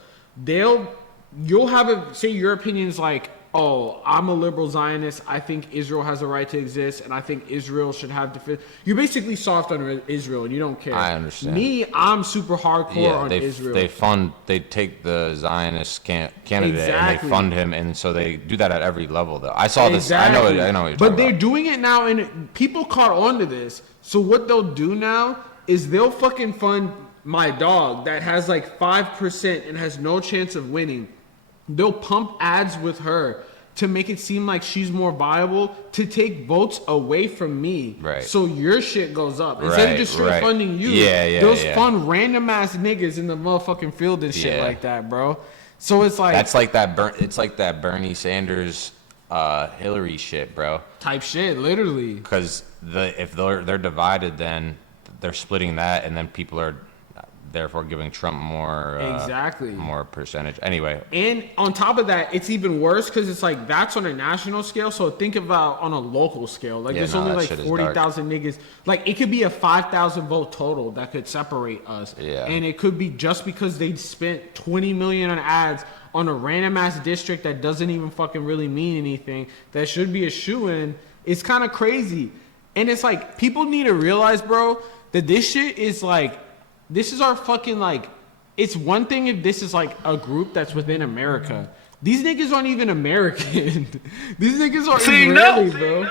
You'll have say your opinion's like, oh, I'm a liberal Zionist. I think Israel has a right to exist, and I think Israel should have defense. You're basically soft on Israel, and you don't care. I understand. Me, I'm super hardcore on Israel. They take the Zionist candidate and they fund him, and so they do that at every level. Though I saw this, I know what you're talking but they're about. doing it now, and people caught on to this. So what they'll do now is they'll fucking fund my dog that has like 5% and has no chance of winning. They'll pump ads with her to make it seem like she's more viable, to take votes away from me. Right. So your shit goes up. Instead of just straight funding you, they'll fund random ass niggas in the motherfucking field and shit like that, bro. So it's like... That's like that Bernie Sanders, Hillary shit, bro. Type shit, literally. Because if they're divided, then they're splitting that, and then people are... therefore giving Trump more more percentage. Anyway, and on top of that, it's even worse because it's like that's on a national scale. So think about on a local scale. Like there's only like 40,000 niggas. Like it could be a 5,000 vote total that could separate us. Yeah. And it could be just because they spent 20 million on ads on a random ass district that doesn't even fucking really mean anything. That should be a shoo-in. It's kind of crazy. And it's like people need to realize, bro, that this shit is like. This is our fucking, like, it's one thing if this is, like, a group that's within America. These niggas aren't even American. These niggas are Israeli, bro.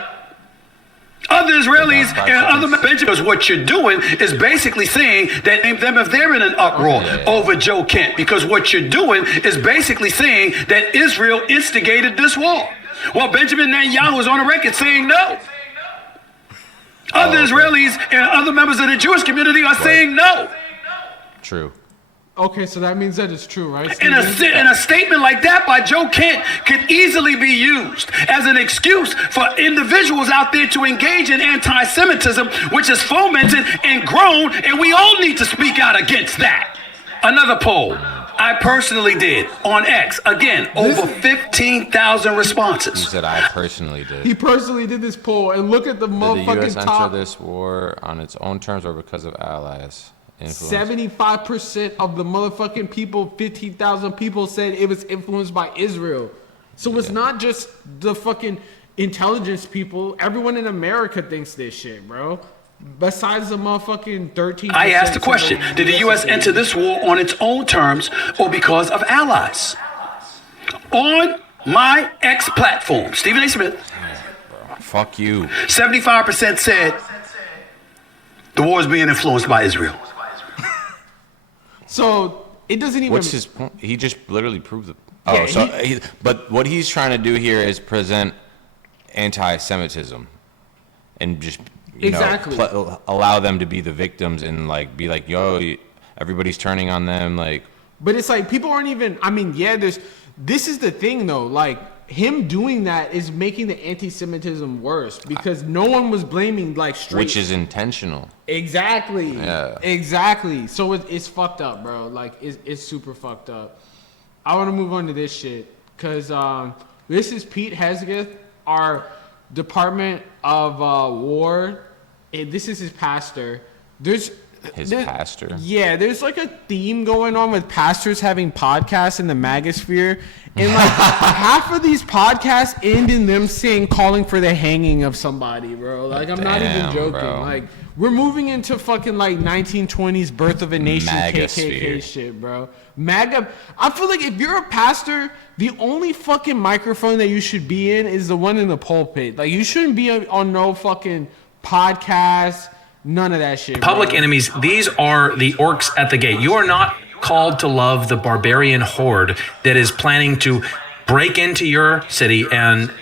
Other Israelis and other Benjamins, what you're doing is basically saying that them if they're in an uproar over Joe Kent, because what you're doing is basically saying that Israel instigated this war. Well, Benjamin Netanyahu is on the record saying no. Other Israelis and other members of the Jewish community are saying no. True. Okay, so that means that it's true, right? And a statement like that by Joe Kent could easily be used as an excuse for individuals out there to engage in anti-Semitism, which is fomented and grown, and we all need to speak out against that. Another poll I personally did on X. Again, over 15,000 responses. He said I personally did. He personally did this poll, and look at the motherfucking Did the U.S. top. enter this war on its own terms or because of allies? 75% of the motherfucking people, 15,000 people said it was influenced by Israel. So it's not just the fucking intelligence people. Everyone in America thinks this shit, bro. Besides the motherfucking 13%. I asked the question, did the U.S. enter this war on its own terms or because of allies? On my X platform, Stephen A. Smith. Fuck you. 75% said the war is being influenced by Israel. So it doesn't even. What's his point? He just literally proved it. Yeah, But what he's trying to do here is present anti-Semitism, and just allow them to be the victims and like be like, yo, everybody's turning on them, like. But it's like people aren't even. I mean, yeah, this is the thing though, like. Him doing that is making the anti-Semitism worse because no one was blaming like straight. Which is intentional. Exactly. Yeah. Exactly. So it's fucked up, bro. Like it's super fucked up. I want to move on to this shit because this is Pete Hegseth, our Department of War. This is his pastor. Pastor. Yeah, there's like a theme going on with pastors having podcasts in the magosphere. And like half of these podcasts end in them calling for the hanging of somebody, bro. Like I'm not even joking. Bro. Like we're moving into fucking like 1920s birth of a nation Magosphere. KKK shit, bro. MAGA. I feel like if you're a pastor, the only fucking microphone that you should be in is the one in the pulpit. Like you shouldn't be on no fucking podcast. None of that shit. Public enemies, these are the orcs at the gate. You are not called to love the barbarian horde that is planning to break into your city and,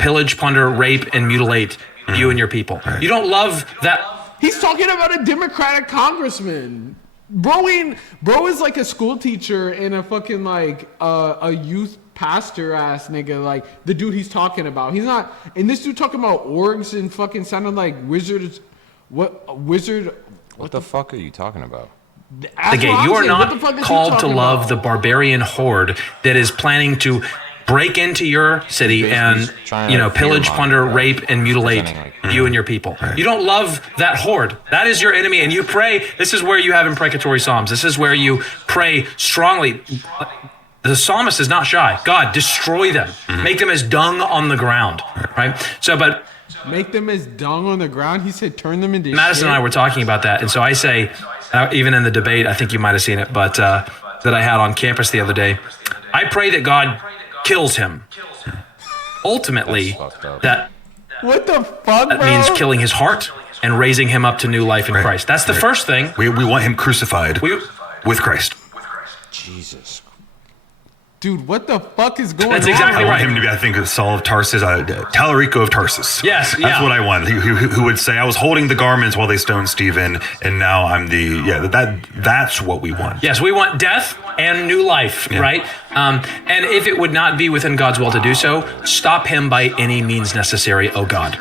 pillage, plunder, rape, and mutilate you and your people. You don't love that. He's talking about a Democratic congressman. Bro is like a school teacher and a fucking like a youth pastor ass nigga, like the dude he's talking about. He's not, and this dude talking about orgs and fucking sounding like wizards. What the fuck are you talking about? The gate. You are not called to love the barbarian horde that is planning to break into your city and, pillage, plunder, rape, and mutilate you and your people. You don't love that horde. That is your enemy, and you pray. This is where you have imprecatory psalms. This is where you pray strongly. The psalmist is not shy. God, destroy them. Make them as dung on the ground. Right? Make them as dung on the ground? He said turn them into Madison shit. and I were talking about that, and so I say, even in the debate, I think you might have seen it, but that I had on campus the other day, I pray that God kills him. Ultimately, that what the fuck, that means killing his heart and raising him up to new life in Christ. That's the first thing. We want him crucified with Christ. Jesus. Dude, what the fuck is going on? That's exactly right. I want him to be, I think, Saul of Tarsus, Talorico of Tarsus. Yes, That's what I want. Who would say, I was holding the garments while they stoned Stephen, and now I'm that's what we want. Yes, we want death and new life, right? And if it would not be within God's will to do so, stop him by any means necessary, oh God.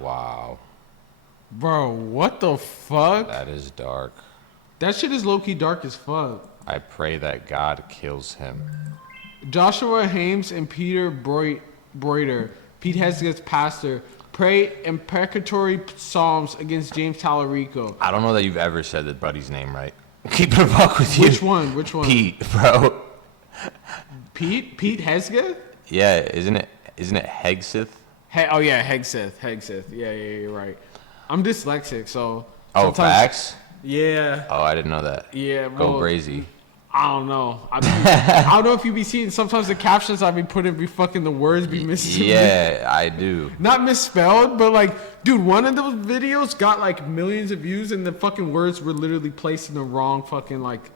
Wow. Bro, what the fuck? That is dark. That shit is low-key dark as fuck. I pray that God kills him. Joshua Hames and Peter Breuder, Pete Hegseth's pastor, pray imprecatory psalms against James Talorico. I don't know that you've ever said that buddy's name right. Keep it a buck with you. Which one? Pete, bro. Pete Hegseth? Yeah, isn't it Hegseth? Oh yeah, Hegseth. Yeah, you're right. I'm dyslexic, so. Oh, facts? Yeah. Oh, I didn't know that. Yeah, Go well, brazy. I don't know. I don't know if you be seeing sometimes the captions I be putting be fucking the words be missing. Yeah, I do. Not misspelled, but like, dude, one of those videos got like millions of views and the fucking words were literally placed in the wrong fucking like.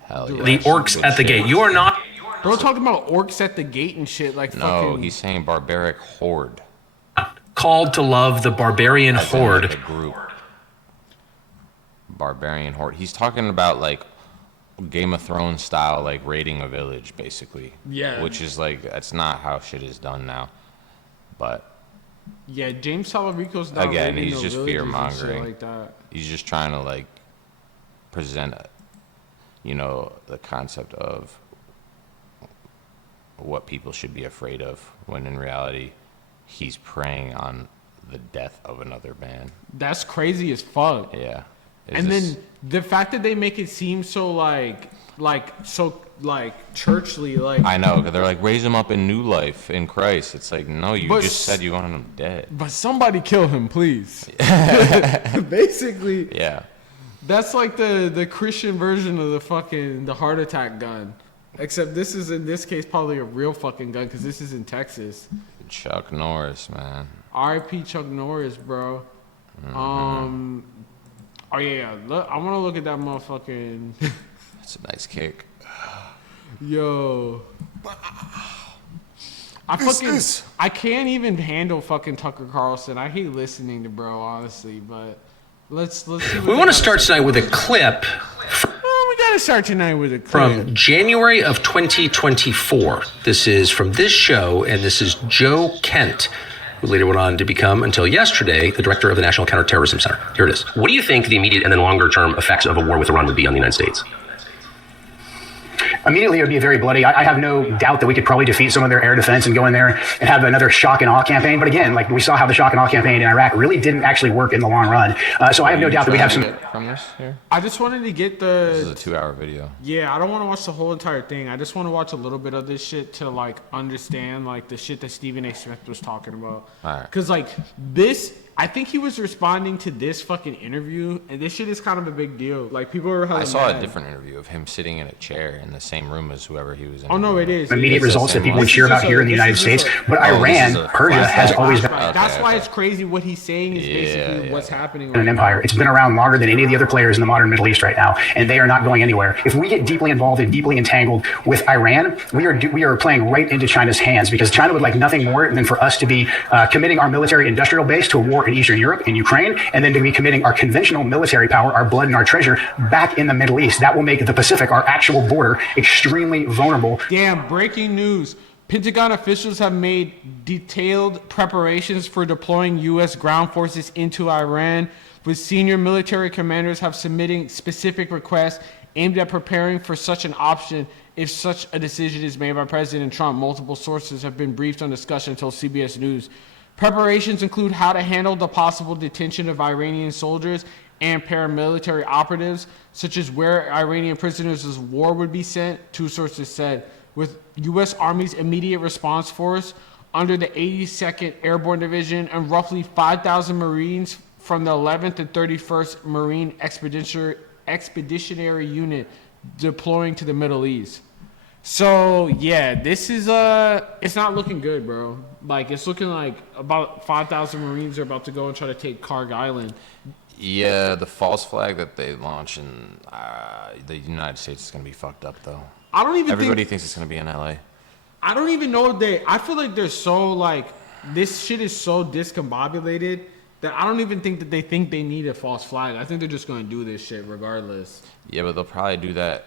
Hell yeah. The orcs at the gate. You are not. Bro, talking about orcs at the gate and shit like fucking. No, he's saying barbaric horde. Called to love the barbarian horde. Like a group. Barbarian horde. He's talking about like Game of Thrones style, like raiding a village, basically. Yeah. Which is like, that's not how shit is done now. But. Yeah, James Talorico's not again, raiding he's just villages fear and shit mongering. like that. He's just trying to like present, the concept of what people should be afraid of, when in reality, he's preying on the death of another man. That's crazy as fuck. Yeah. And then the fact that they make it seem so like churchly, like. I know, 'cause they're like, raise him up in new life in Christ. It's like, no, you just said you wanted him dead. But somebody kill him, please. Basically. Yeah. That's like the Christian version of the heart attack gun. Except this is, in this case, probably a real fucking gun because this is in Texas. Chuck Norris, man. R.I.P. Chuck Norris, bro. Mm-hmm. Oh yeah. Look, I want to look at that motherfucking. That's a nice kick. Yo. I can't even handle fucking Tucker Carlson. I hate listening to bro, honestly. But let's see. We want to start tonight with a clip. We gotta start tonight with a clip from January of 2024. This is from this show, and this is Joe Kent, who later went on to become, until yesterday, the director of the National Counterterrorism Center. Here it is. What do you think the immediate and then longer term effects of a war with Iran would be on the United States? Immediately, it would be very bloody. I have no doubt that we could probably defeat some of their air defense and go in there and have another shock and awe campaign. But again, like we saw how the shock and awe campaign in Iraq really didn't actually work in the long run. So I have no doubt that we have some. From this here? I just wanted to get This is a 2-hour video. Yeah, I don't want to watch the whole entire thing. I just want to watch a little bit of this shit to like understand like the shit that Stephen A. Smith was talking about. All right. Because like this, I think he was responding to this fucking interview, and this shit is kind of a big deal. Like people are. I saw a different interview of him sitting in a chair in the same room as whoever he was in. Oh no, it is. Immediate results that people would cheer about here in the United States. But Iran, Persia has always been. That's why it's crazy. What he's saying is basically what's happening. An empire. It's been around longer than any of the other players in the modern Middle East right now, and they are not going anywhere. If we get deeply involved and deeply entangled with Iran, we are playing right into China's hands, because China would like nothing more than for us to be committing our military industrial base to a war in Eastern Europe and Ukraine, and then to be committing our conventional military power, our blood and our treasure back in the Middle East. That will make the Pacific, our actual border, extremely vulnerable. Damn, breaking news. Pentagon officials have made detailed preparations for deploying U.S. ground forces into Iran, with senior military commanders have submitting specific requests aimed at preparing for such an option if such a decision is made by President Trump. Multiple sources have been briefed on discussion until CBS News. Preparations include how to handle the possible detention of Iranian soldiers and paramilitary operatives, such as where Iranian prisoners of war would be sent, two sources said. With U.S. Army's immediate response force under the 82nd Airborne Division and roughly 5,000 Marines from the 11th and 31st Marine Expeditionary Unit deploying to the Middle East. So yeah, this is it's not looking good, bro. Like it's looking like about 5,000 Marines are about to go and try to take Karg Island. Yeah, the false flag that they launch in the United States is gonna be fucked up though. I don't even. Everybody thinks it's gonna be in LA. I don't even know I feel like they're so like this shit is so discombobulated that I don't even think that they think they need a false flag. I think they're just gonna do this shit regardless. Yeah, but they'll probably do that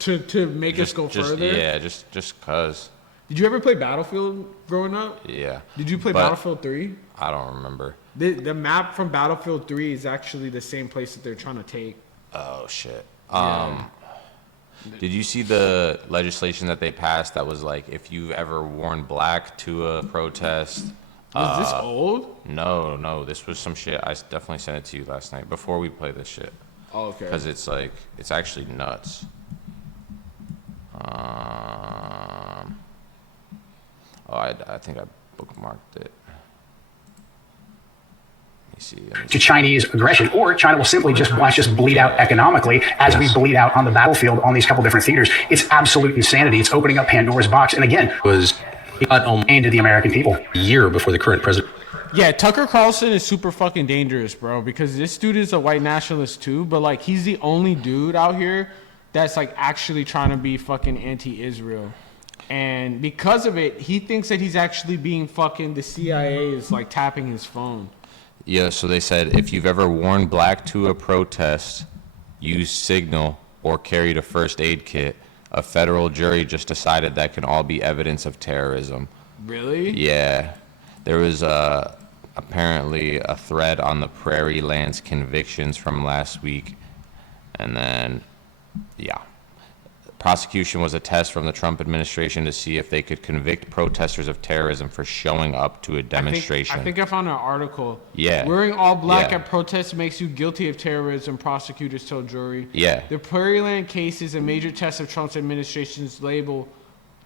to make us go further. Yeah, just cause. Did you ever play Battlefield growing up? Yeah. Did you play Battlefield 3? I don't remember. The map from Battlefield 3 is actually the same place that they're trying to take. Oh shit. Yeah. Did you see the legislation that they passed that was like, if you've ever worn black to a protest? Was this old? No, this was some shit. I definitely sent it to you last night before we play this shit. Oh, okay. Because it's like, it's actually nuts. I think I bookmarked it. To Chinese aggression, or China will simply just watch us bleed out economically as we bleed out on the battlefield on these couple different theaters. It's absolute insanity. It's opening up Pandora's box. And again, was aimed at the American people a year before the current president. Yeah, Tucker Carlson is super fucking dangerous, bro, because this dude is a white nationalist too, but like he's the only dude out here that's like actually trying to be fucking anti-Israel. And because of it, he thinks that he's actually being fucking, the CIA is like tapping his phone. Yeah, so they said if you've ever worn black to a protest, used Signal, or carried a first aid kit, a federal jury just decided that can all be evidence of terrorism. Really? Yeah. There was apparently a thread on the Prairie Lands convictions from last week. And then, yeah. Prosecution was a test from the Trump administration to see if they could convict protesters of terrorism for showing up to a demonstration. I think I found an article. Yeah. Wearing all black Yeah. at protests makes you guilty of terrorism, prosecutors told jury. Yeah. The Prairie Land case is a major test of Trump's administration's label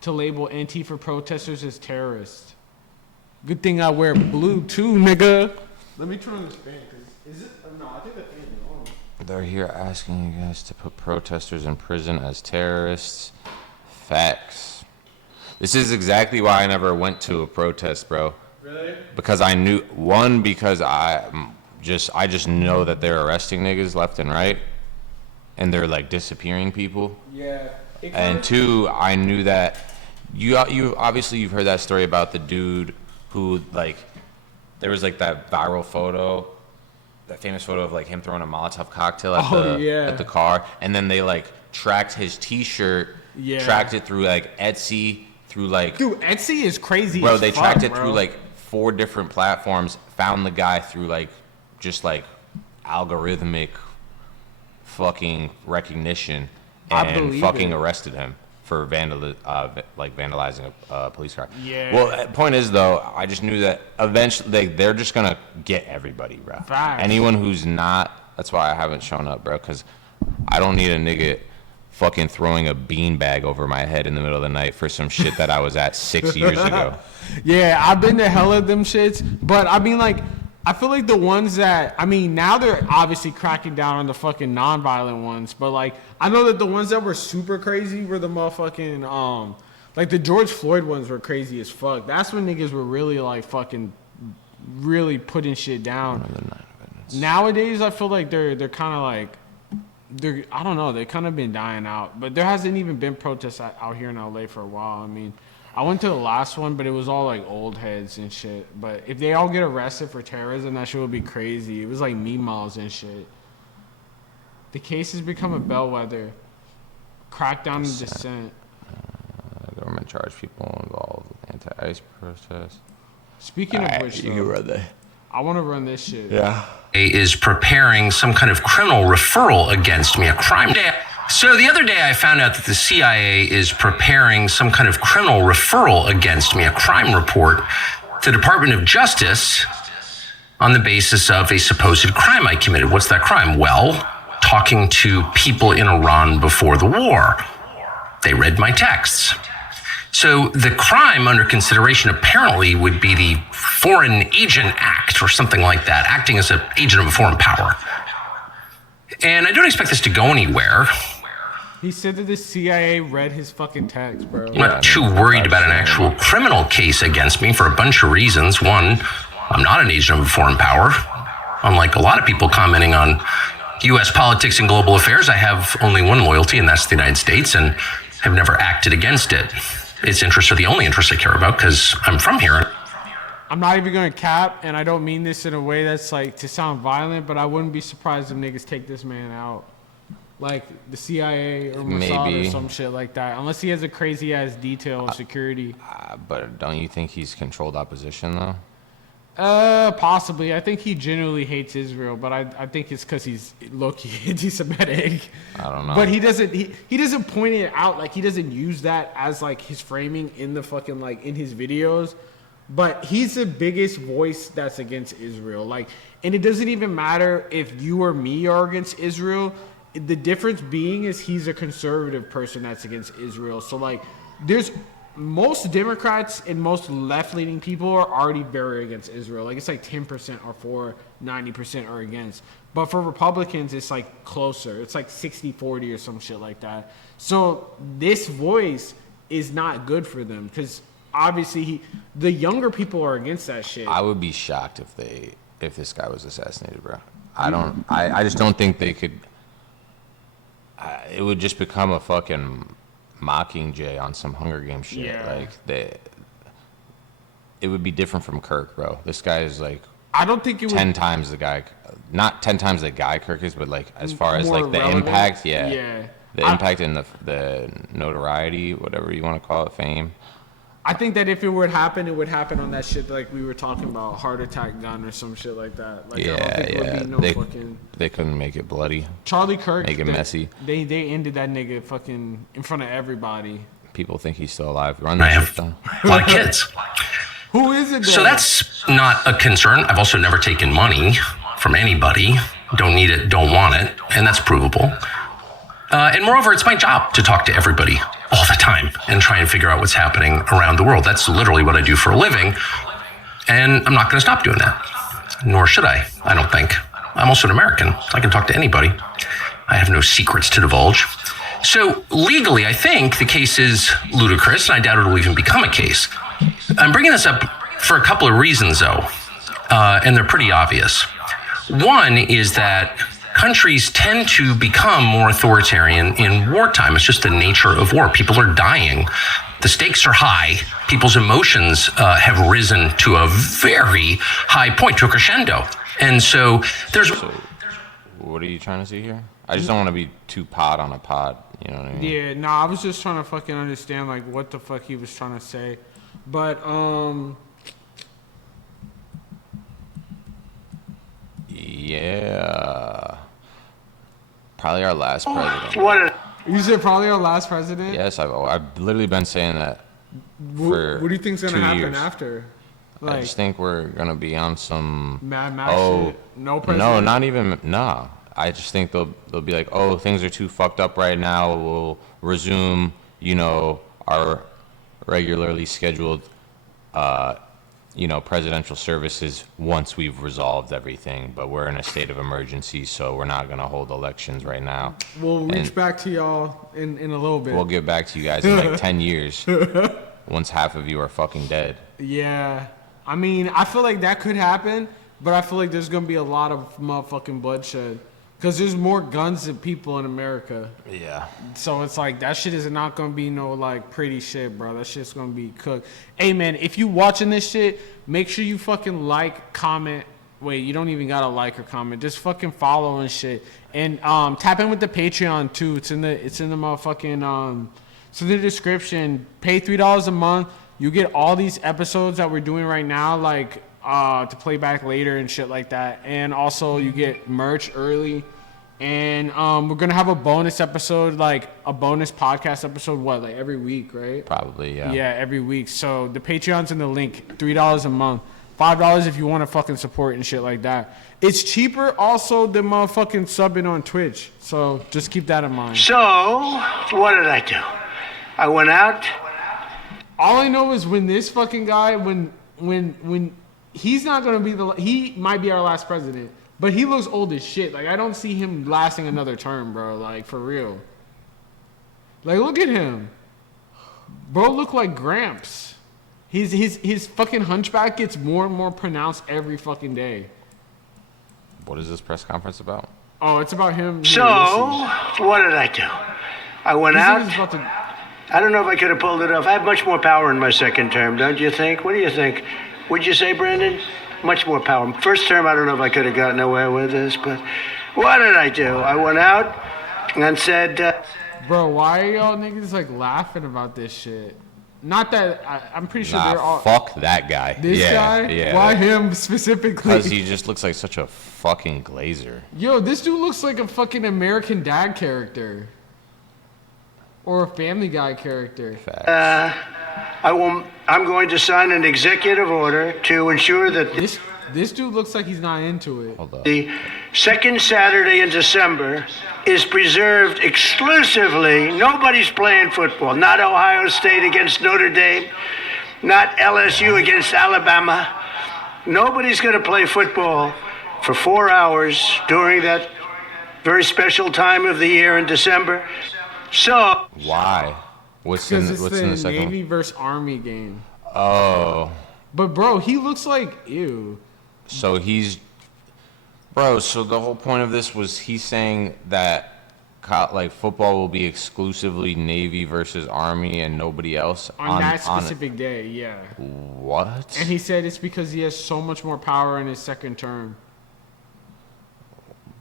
Antifa protesters as terrorists. Good thing I wear blue too, nigga. Let me turn on this fan, cause is it? No, I think the fan is on. They're here asking you guys to put protesters in prison as terrorists. Facts. This is exactly why I never went to a protest, bro. Really? Because I knew, one, because I just know that they're arresting niggas left and right, and they're like disappearing people. Yeah. And two, I knew that you obviously you've heard that story about the dude who, like, there was like that viral photo, that famous photo of like him throwing a Molotov cocktail at the car, and then they like tracked his T-shirt, tracked it through like Etsy, through like, dude, Etsy is crazy. Bro, as they fuck, tracked it bro. through like 4 different platforms, found the guy through like just like algorithmic fucking recognition, and fucking arrested him for vandalizing a police car. Yeah. Well, point is though, I just knew that eventually they're just gonna get everybody, bro. Facts. Anyone who's not, that's why I haven't shown up, bro, because I don't need a nigga fucking throwing a beanbag over my head in the middle of the night for some shit that I was at 6 years ago. Yeah, I've been to hell of them shits, but I mean, like, I feel like the ones that, I mean, now they're obviously cracking down on the fucking non-violent ones, but like, I know that the ones that were super crazy were the motherfucking, like the George Floyd ones were crazy as fuck. That's when niggas were really like fucking, really putting shit down. Nowadays, I feel like they're kind of like, I don't know, they've kind of been dying out, but there hasn't even been protests out here in LA for a while. I mean, I went to the last one, but it was all like old heads and shit. But if they all get arrested for terrorism, that shit would be crazy. It was like meatballs and shit. The case has become a bellwether. Crackdown and dissent. Government charged people involved with anti-ICE protests. Speaking of which, you can run that. I want to run this shit. Yeah. Is preparing some kind of criminal referral against me, a crime. So the other day I found out that the CIA is preparing some kind of criminal referral against me, a crime report, to the Department of Justice on the basis of a supposed crime I committed. What's that crime? Well, talking to people in Iran before the war. They read my texts. So the crime under consideration apparently would be the Foreign Agent Act or something like that, acting as an agent of a foreign power. And I don't expect this to go anywhere. He said that the CIA read his fucking text, bro. I'm not too worried about an actual criminal case against me for a bunch of reasons. One, I'm not an agent of a foreign power. Unlike a lot of people commenting on U.S. politics and global affairs, I have only one loyalty, and that's the United States, and have never acted against it. Its interests are the only interests I care about because I'm from here. I'm not even going to cap, and I don't mean this in a way that's like to sound violent, but I wouldn't be surprised if niggas take this man out. Like the CIA or Mossad or some shit like that. Unless he has a crazy ass detail of security. But don't you think he's controlled opposition though? Possibly. I think he genuinely hates Israel, but I think it's because he's low-key anti-Semitic. I don't know. But he doesn't point it out. Like, he doesn't use that as, like, his framing in the fucking, like, in his videos. But he's the biggest voice that's against Israel. Like, and it doesn't even matter if you or me are against Israel. The difference being is he's a conservative person that's against Israel. So, like, there's... most Democrats and most left-leaning people are already very against Israel. Like, it's like 10% are for, 90% are against. But for Republicans, it's like closer. It's like 60-40 or some shit like that. So this voice is not good for them because obviously the younger people are against that shit. I would be shocked if this guy was assassinated, bro. I just don't think they could. It would just become a fucking Mockingjay on some Hunger Games shit. Yeah. Like it would be different from Kirk, bro. This guy is like I don't think it 10 would, times the guy, not 10 times the guy Kirk is, but like as far as more like the relevant. impact, Yeah. the impact and the notoriety, whatever you want to call it, fame. I think that if it would happen, it would happen on that shit like we were talking about, heart attack gun or some shit like that. Like, I don't think it would be no fucking... They couldn't make it bloody. Charlie Kirk, make it messy. They ended that nigga fucking in front of everybody. People think he's still alive. Run that shit down. A lot of kids. Who is it then? So that's not a concern. I've also never taken money from anybody. Don't need it, don't want it, and that's provable. And moreover, it's my job to talk to everybody all the time and try and figure out what's happening around the world. That's literally what I do for a living, and I'm not going to stop doing that. Nor should I don't think. I'm also an American. I can talk to anybody. I have no secrets to divulge. So legally, I think the case is ludicrous, and I doubt it will even become a case. I'm bringing this up for a couple of reasons, though, and they're pretty obvious. One is that countries tend to become more authoritarian in wartime. It's just the nature of war. People are dying. The stakes are high. People's emotions have risen to a very high point, to a crescendo. And so there's... So, what are you trying to see here? I just don't want to be too pod on a pod. You know what I mean? Yeah, nah, I was just trying to fucking understand, like, what the fuck he was trying to say. But, yeah. Probably our last president. You said probably our last president? Yes, I've literally been saying that for What do you think's gonna 2 happen years. after? I just think we're gonna be on some Mad Max shit? No president? No, not even I just think they'll be like, oh, things are too fucked up right now. We'll resume, our regularly scheduled, presidential services once we've resolved everything. But we're in a state of emergency, so we're not gonna hold elections right now. We'll reach back to y'all in a little bit. We'll get back to you guys in like 10 years, once half of you are fucking dead. Yeah. I mean, I feel like that could happen, but I feel like there's going to be a lot of motherfucking bloodshed. Because there's more guns than people in America. Yeah. So it's like, that shit is not going to be no, like, pretty shit, bro. That shit's going to be cooked. Hey, man, if you watching this shit, make sure you fucking like, comment. Wait, you don't even got to like or comment. Just fucking follow and shit. And tap in with the Patreon, too. It's in the motherfucking, it's in the description. Pay $3 a month. You get all these episodes that we're doing right now, like to play back later and shit like that. And also you get merch early. And we're going to have a bonus episode, like a bonus podcast episode, like every week, right? Probably, yeah. Yeah, every week. So the Patreon's in the link, $3 a month. $5 if you want to fucking support and shit like that. It's cheaper also than motherfucking subbing on Twitch. So just keep that in mind. So, what did I do? I went out. All I know is when this fucking guy, when he's not gonna be he might be our last president, but he looks old as shit. Like, I don't see him lasting another term, bro. Like, for real. Like, look at him, bro. Look like Gramps. His fucking hunchback gets more and more pronounced every fucking day. What is this press conference about? Oh, it's about him. So, what did I do? I went out. I don't know if I could have pulled it off. I have much more power in my second term, don't you think? What do you think? Would you say, Brandon? Much more power. First term, I don't know if I could have gotten away with this, but what did I do? I went out and said... Bro, why are y'all niggas, like, laughing about this shit? Not that I'm pretty sure they're all. Fuck that guy. This guy? Yeah. Why him specifically? Because he just looks like such a fucking glazer. Yo, this dude looks like a fucking American Dad character. Or a Family Guy character. I'm going to sign an executive order to ensure that this dude looks like he's not into it. Hold on. the second Saturday in December is preserved exclusively. Nobody's playing football. Not Ohio State against Notre Dame. Not LSU against Alabama. Nobody's going to play football for 4 hours during that very special time of the year in December. So why? What's in Because the it's the second Navy versus Army game. Oh. But bro, he looks like ew. So he's, bro. So the whole point of this was he's saying that, like, football will be exclusively Navy versus Army and nobody else On that specific day, yeah. What? And he said it's because he has so much more power in his second term.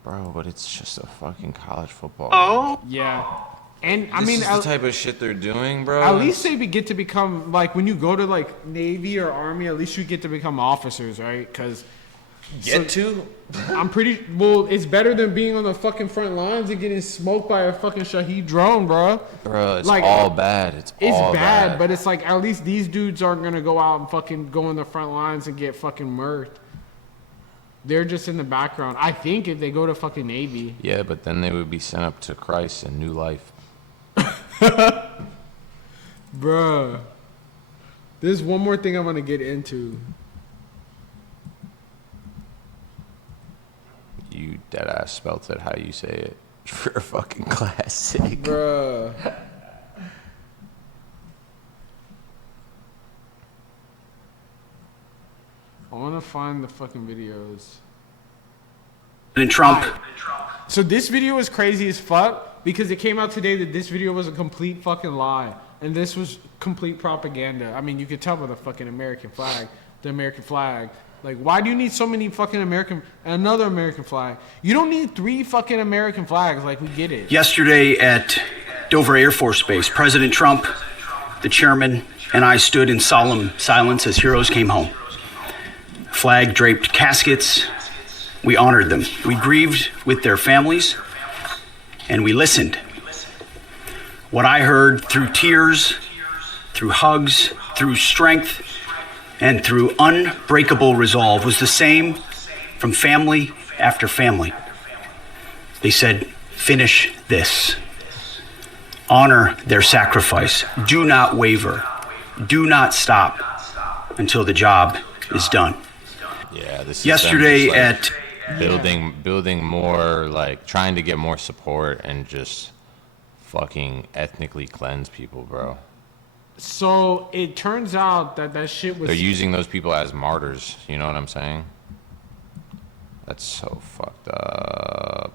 Bro, but it's just a fucking college football. Oh. Yeah. And I This mean, is the type of shit they're doing, bro. at least they get to become, like, when you go to like Navy or Army, at least you get to become officers, right? Because I'm pretty well. It's better than being on the fucking front lines and getting smoked by a fucking Shahed drone, bro. Bro, it's like, all bad. It's all bad, but it's like at least these dudes aren't gonna go out and fucking go in the front lines and get fucking murked. They're just in the background. I think if they go to fucking Navy. Yeah, but then they would be sent up to Christ and new life. Bruh. There's one more thing I want to get into. You deadass spelt it how you say it. For a fucking classic. Bruh. I want to find the fucking videos. And Trump. So this video is crazy as fuck because it came out today that this video was a complete fucking lie. And this was complete propaganda. I mean, you could tell by the fucking American flag. The American flag. Like, why do you need so many fucking another American flag? You don't need 3 fucking American flags. Like, we get it. Yesterday at Dover Air Force Base, President Trump, the chairman, and I stood in solemn silence as heroes came home. Flag draped caskets. We honored them. We grieved with their families, and we listened. What I heard through tears, through hugs, through strength, and through unbreakable resolve was the same from family after family. They said, finish this. Honor their sacrifice. Do not waver. Do not stop until the job is done. Yeah, this is yesterday them just, at building more, like trying to get more support and just fucking ethnically cleanse people, bro. So it turns out that shit was. They're using those people as martyrs. You know what I'm saying? That's so fucked up.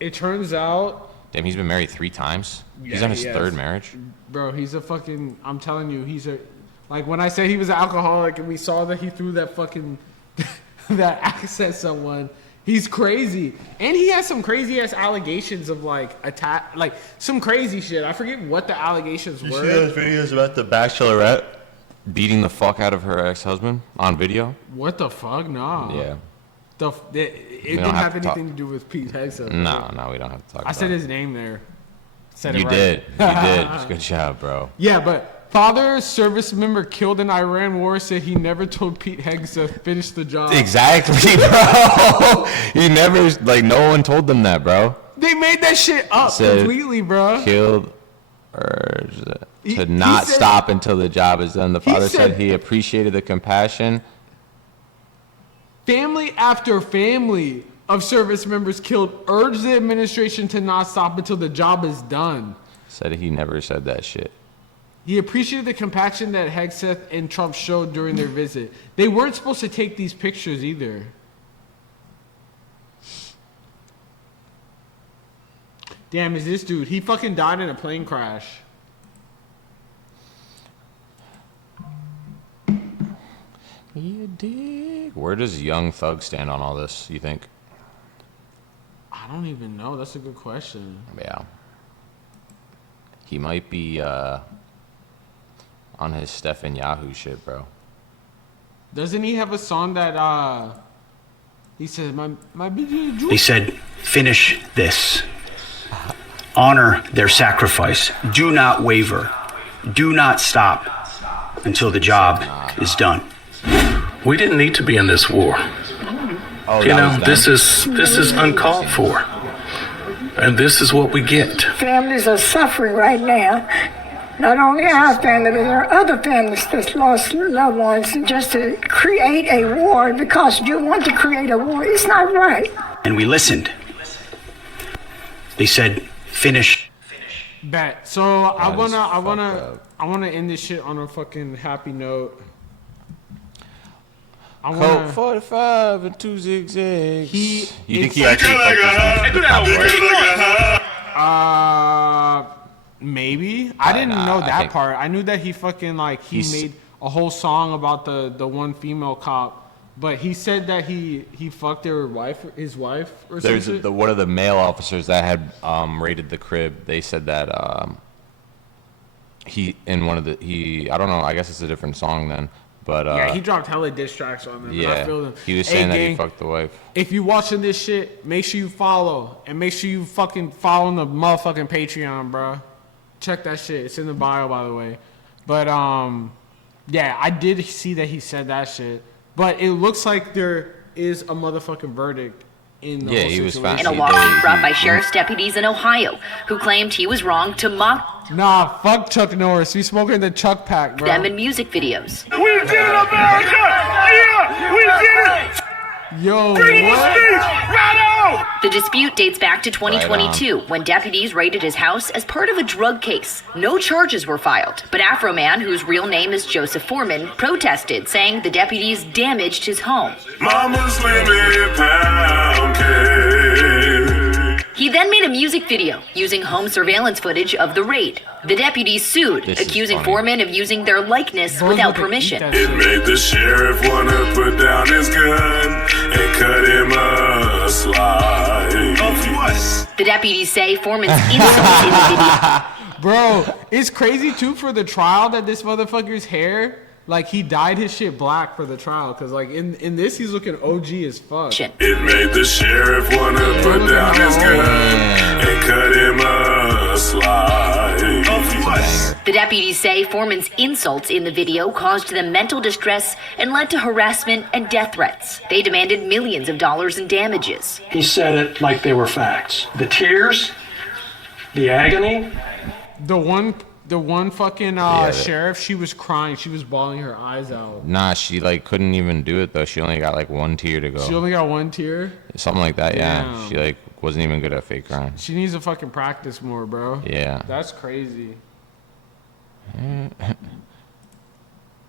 It turns out. Damn, he's been married 3 times. Yeah, he's on his he 3rd has. marriage. Bro, he's a fucking. I'm telling you, he's a. Like when I said he was an alcoholic and we saw that he threw that fucking that axe at someone. He's crazy, and he has some crazy ass allegations of like attack, like some crazy shit. I forget what the allegations were. You see those videos about the bachelorette beating the fuck out of her ex-husband on video? What the fuck? Nah. Yeah. It didn't have anything to do with Pete Hegseth. No, we don't have to talk. I said his name there. Said you it right. did. You did. Good job, bro. Yeah, but. Father, service member killed in Iran war, said he never told Pete Hegseth to finish the job. Exactly, bro. He never, like, no one told them that, bro. They made that shit up completely, bro. Killed to not stop until the job is done. The father said he appreciated the compassion. Family after family of service members killed urged the administration to not stop until the job is done. Said he never said that shit. He appreciated the compassion that Hegseth and Trump showed during their visit. They weren't supposed to take these pictures either. Damn, is this dude? He fucking died in a plane crash. You dig? Where does Young Thug stand on all this, you think? I don't even know. That's a good question. Yeah. He might be on his Stephen Yahoo shit, bro. Doesn't he have a song that he says my bitch? They said, finish this. Honor their sacrifice. Do not waver. Do not stop until the job is done. We didn't need to be in this war. Oh, you know, this is uncalled for. And this is what we get. Families are suffering right now. Not only our family, but there are other families that's lost loved ones. Just to create a war because you want to create a war, it's not right. And we listened. They said, finish. Bet. So I wanna end this shit on a fucking happy note. Colt 45 and 2 zigzags. You think he actually fucked maybe. I didn't know that part. I knew that he fucking he made a whole song about the one female cop, but he said that he fucked his wife or There's something. one of the male officers that had raided the crib. They said that I don't know. I guess it's a different song then. But yeah, he dropped hella diss tracks on them. Yeah, I feel them. he was saying that he fucked the wife. If you watching this shit, make sure you follow and make sure you fucking follow the motherfucking Patreon, bro. Check that shit. It's in the bio, by the way. But yeah, I did see that he said that shit. But it looks like there is a motherfucking verdict in the whole situation. In a lawsuit brought by sheriff's deputies in Ohio, who claimed he was wrong to mock Nah, fuck Chuck Norris. We smoking the Chuck pack, bro. them in music videos. We did it, America! Yeah, we did it! Yo, Freedom of what? speech! Right on! The dispute dates back to 2022 when deputies raided his house as part of a drug case. No charges were filed, but Afro Man, whose real name is Joseph Foreman, protested, saying the deputies damaged his home. Mama's living pound cake. He then made a music video using home surveillance footage of the raid. The deputies sued, accusing Foreman of using their likeness without permission. It made the sheriff wanna put down his gun and cut him a slice. Of what? The deputies say Foreman's insults in the video. Bro, it's crazy too for the trial that this motherfucker's hair, he dyed his shit black for the trial. Cause in this, he's looking OG as fuck. It made the sheriff wanna put down his gun and cut him a slice. Of what? The deputies say Foreman's insults in the video caused them mental distress and led to harassment and death threats. They demanded millions of dollars in damages. He said it like they were facts. The tears, the agony. The one fucking sheriff, she was crying. She was bawling her eyes out. Nah, she couldn't even do it though. She only got one tear to go. She only got one tear? Something like that, yeah. Damn. She wasn't even good at fake crying. She needs to fucking practice more, bro. Yeah. That's crazy.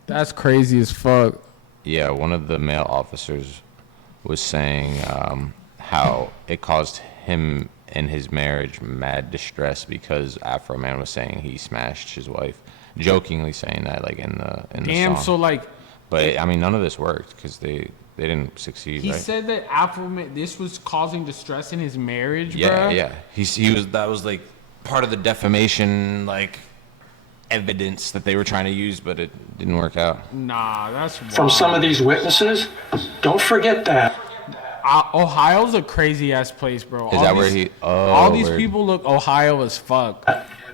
That's crazy as fuck. Yeah, one of the male officers was saying how it caused him and his marriage mad distress because Afro Man was saying he smashed his wife, jokingly saying that in the song. So But I mean, none of this worked because they didn't succeed. He right? said that Afro Man, this was causing distress in his marriage. Yeah, bro. yeah. That was part of the defamation evidence that they were trying to use, but it didn't work out. Nah, that's wild. From some of these witnesses, don't forget that. Ohio's a crazy ass place, bro. Is that where he? Oh, all these people look Ohio as fuck.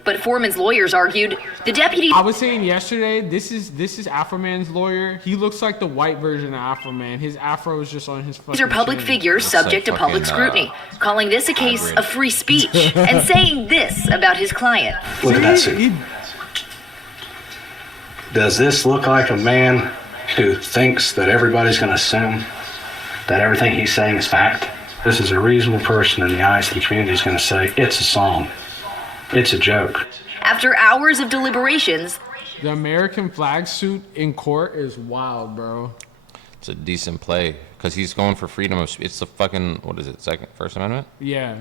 But Foreman's lawyers argued the deputy. I was saying yesterday, this is Afro Man's lawyer. He looks like the white version of Afro Man. His afro is just on his fucking These are public chin. figures subject to public scrutiny, calling this a case of free speech and saying this about his client. Look at that suit. Does this look like a man who thinks that everybody's going to assume that everything he's saying is fact? This is a reasonable person in the eyes of the community is going to say, it's a song. It's a joke. After hours of deliberations, the American flag suit in court is wild, bro. It's a decent play because he's going for freedom of speech. It's the fucking, what is it, First Amendment? Yeah.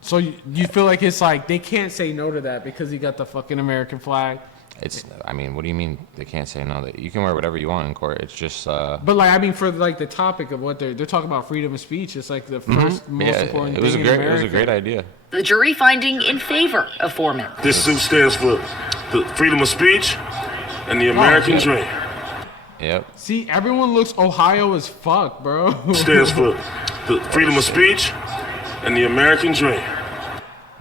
So you feel like it's they can't say no to that because he got the fucking American flag? I mean, what do you mean they can't say no? You can wear whatever you want in court. It's just. But for the topic of what they're talking about, freedom of speech. It's the first most important thing in America. It was a great idea. the jury finding in favor of Foreman. This suit stands for the freedom of speech, and the American dream. Yep. See, everyone looks Ohio as fuck, bro. Stands for the freedom of speech and the American dream.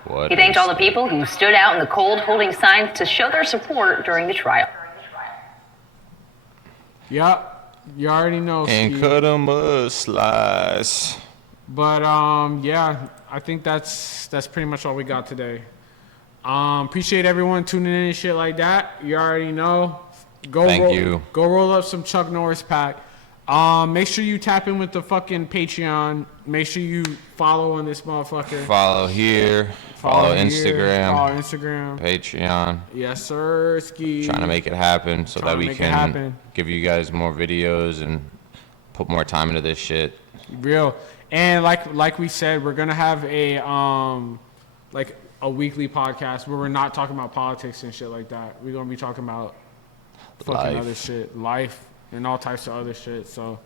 What? He thanked all the people who stood out in the cold holding signs to show their support during the trial. Yep, you already know. And Steve. cut 'em a slice. But yeah, I think that's pretty much all we got today. Appreciate everyone tuning in and shit like that. You already know. Thank you. Go roll up some Chuck Norris pack. Make sure you tap in with the fucking Patreon. Make sure you follow on this motherfucker. Follow here. Follow Instagram. Follow Instagram. Patreon. Yes, sir. Ski. Trying to make it happen so that we can give you guys more videos and put more time into this shit. Real. And like we said, we're gonna have a like a weekly podcast where we're not talking about politics and shit like that. We're gonna be talking about fucking other shit, life, and all types of other shit. So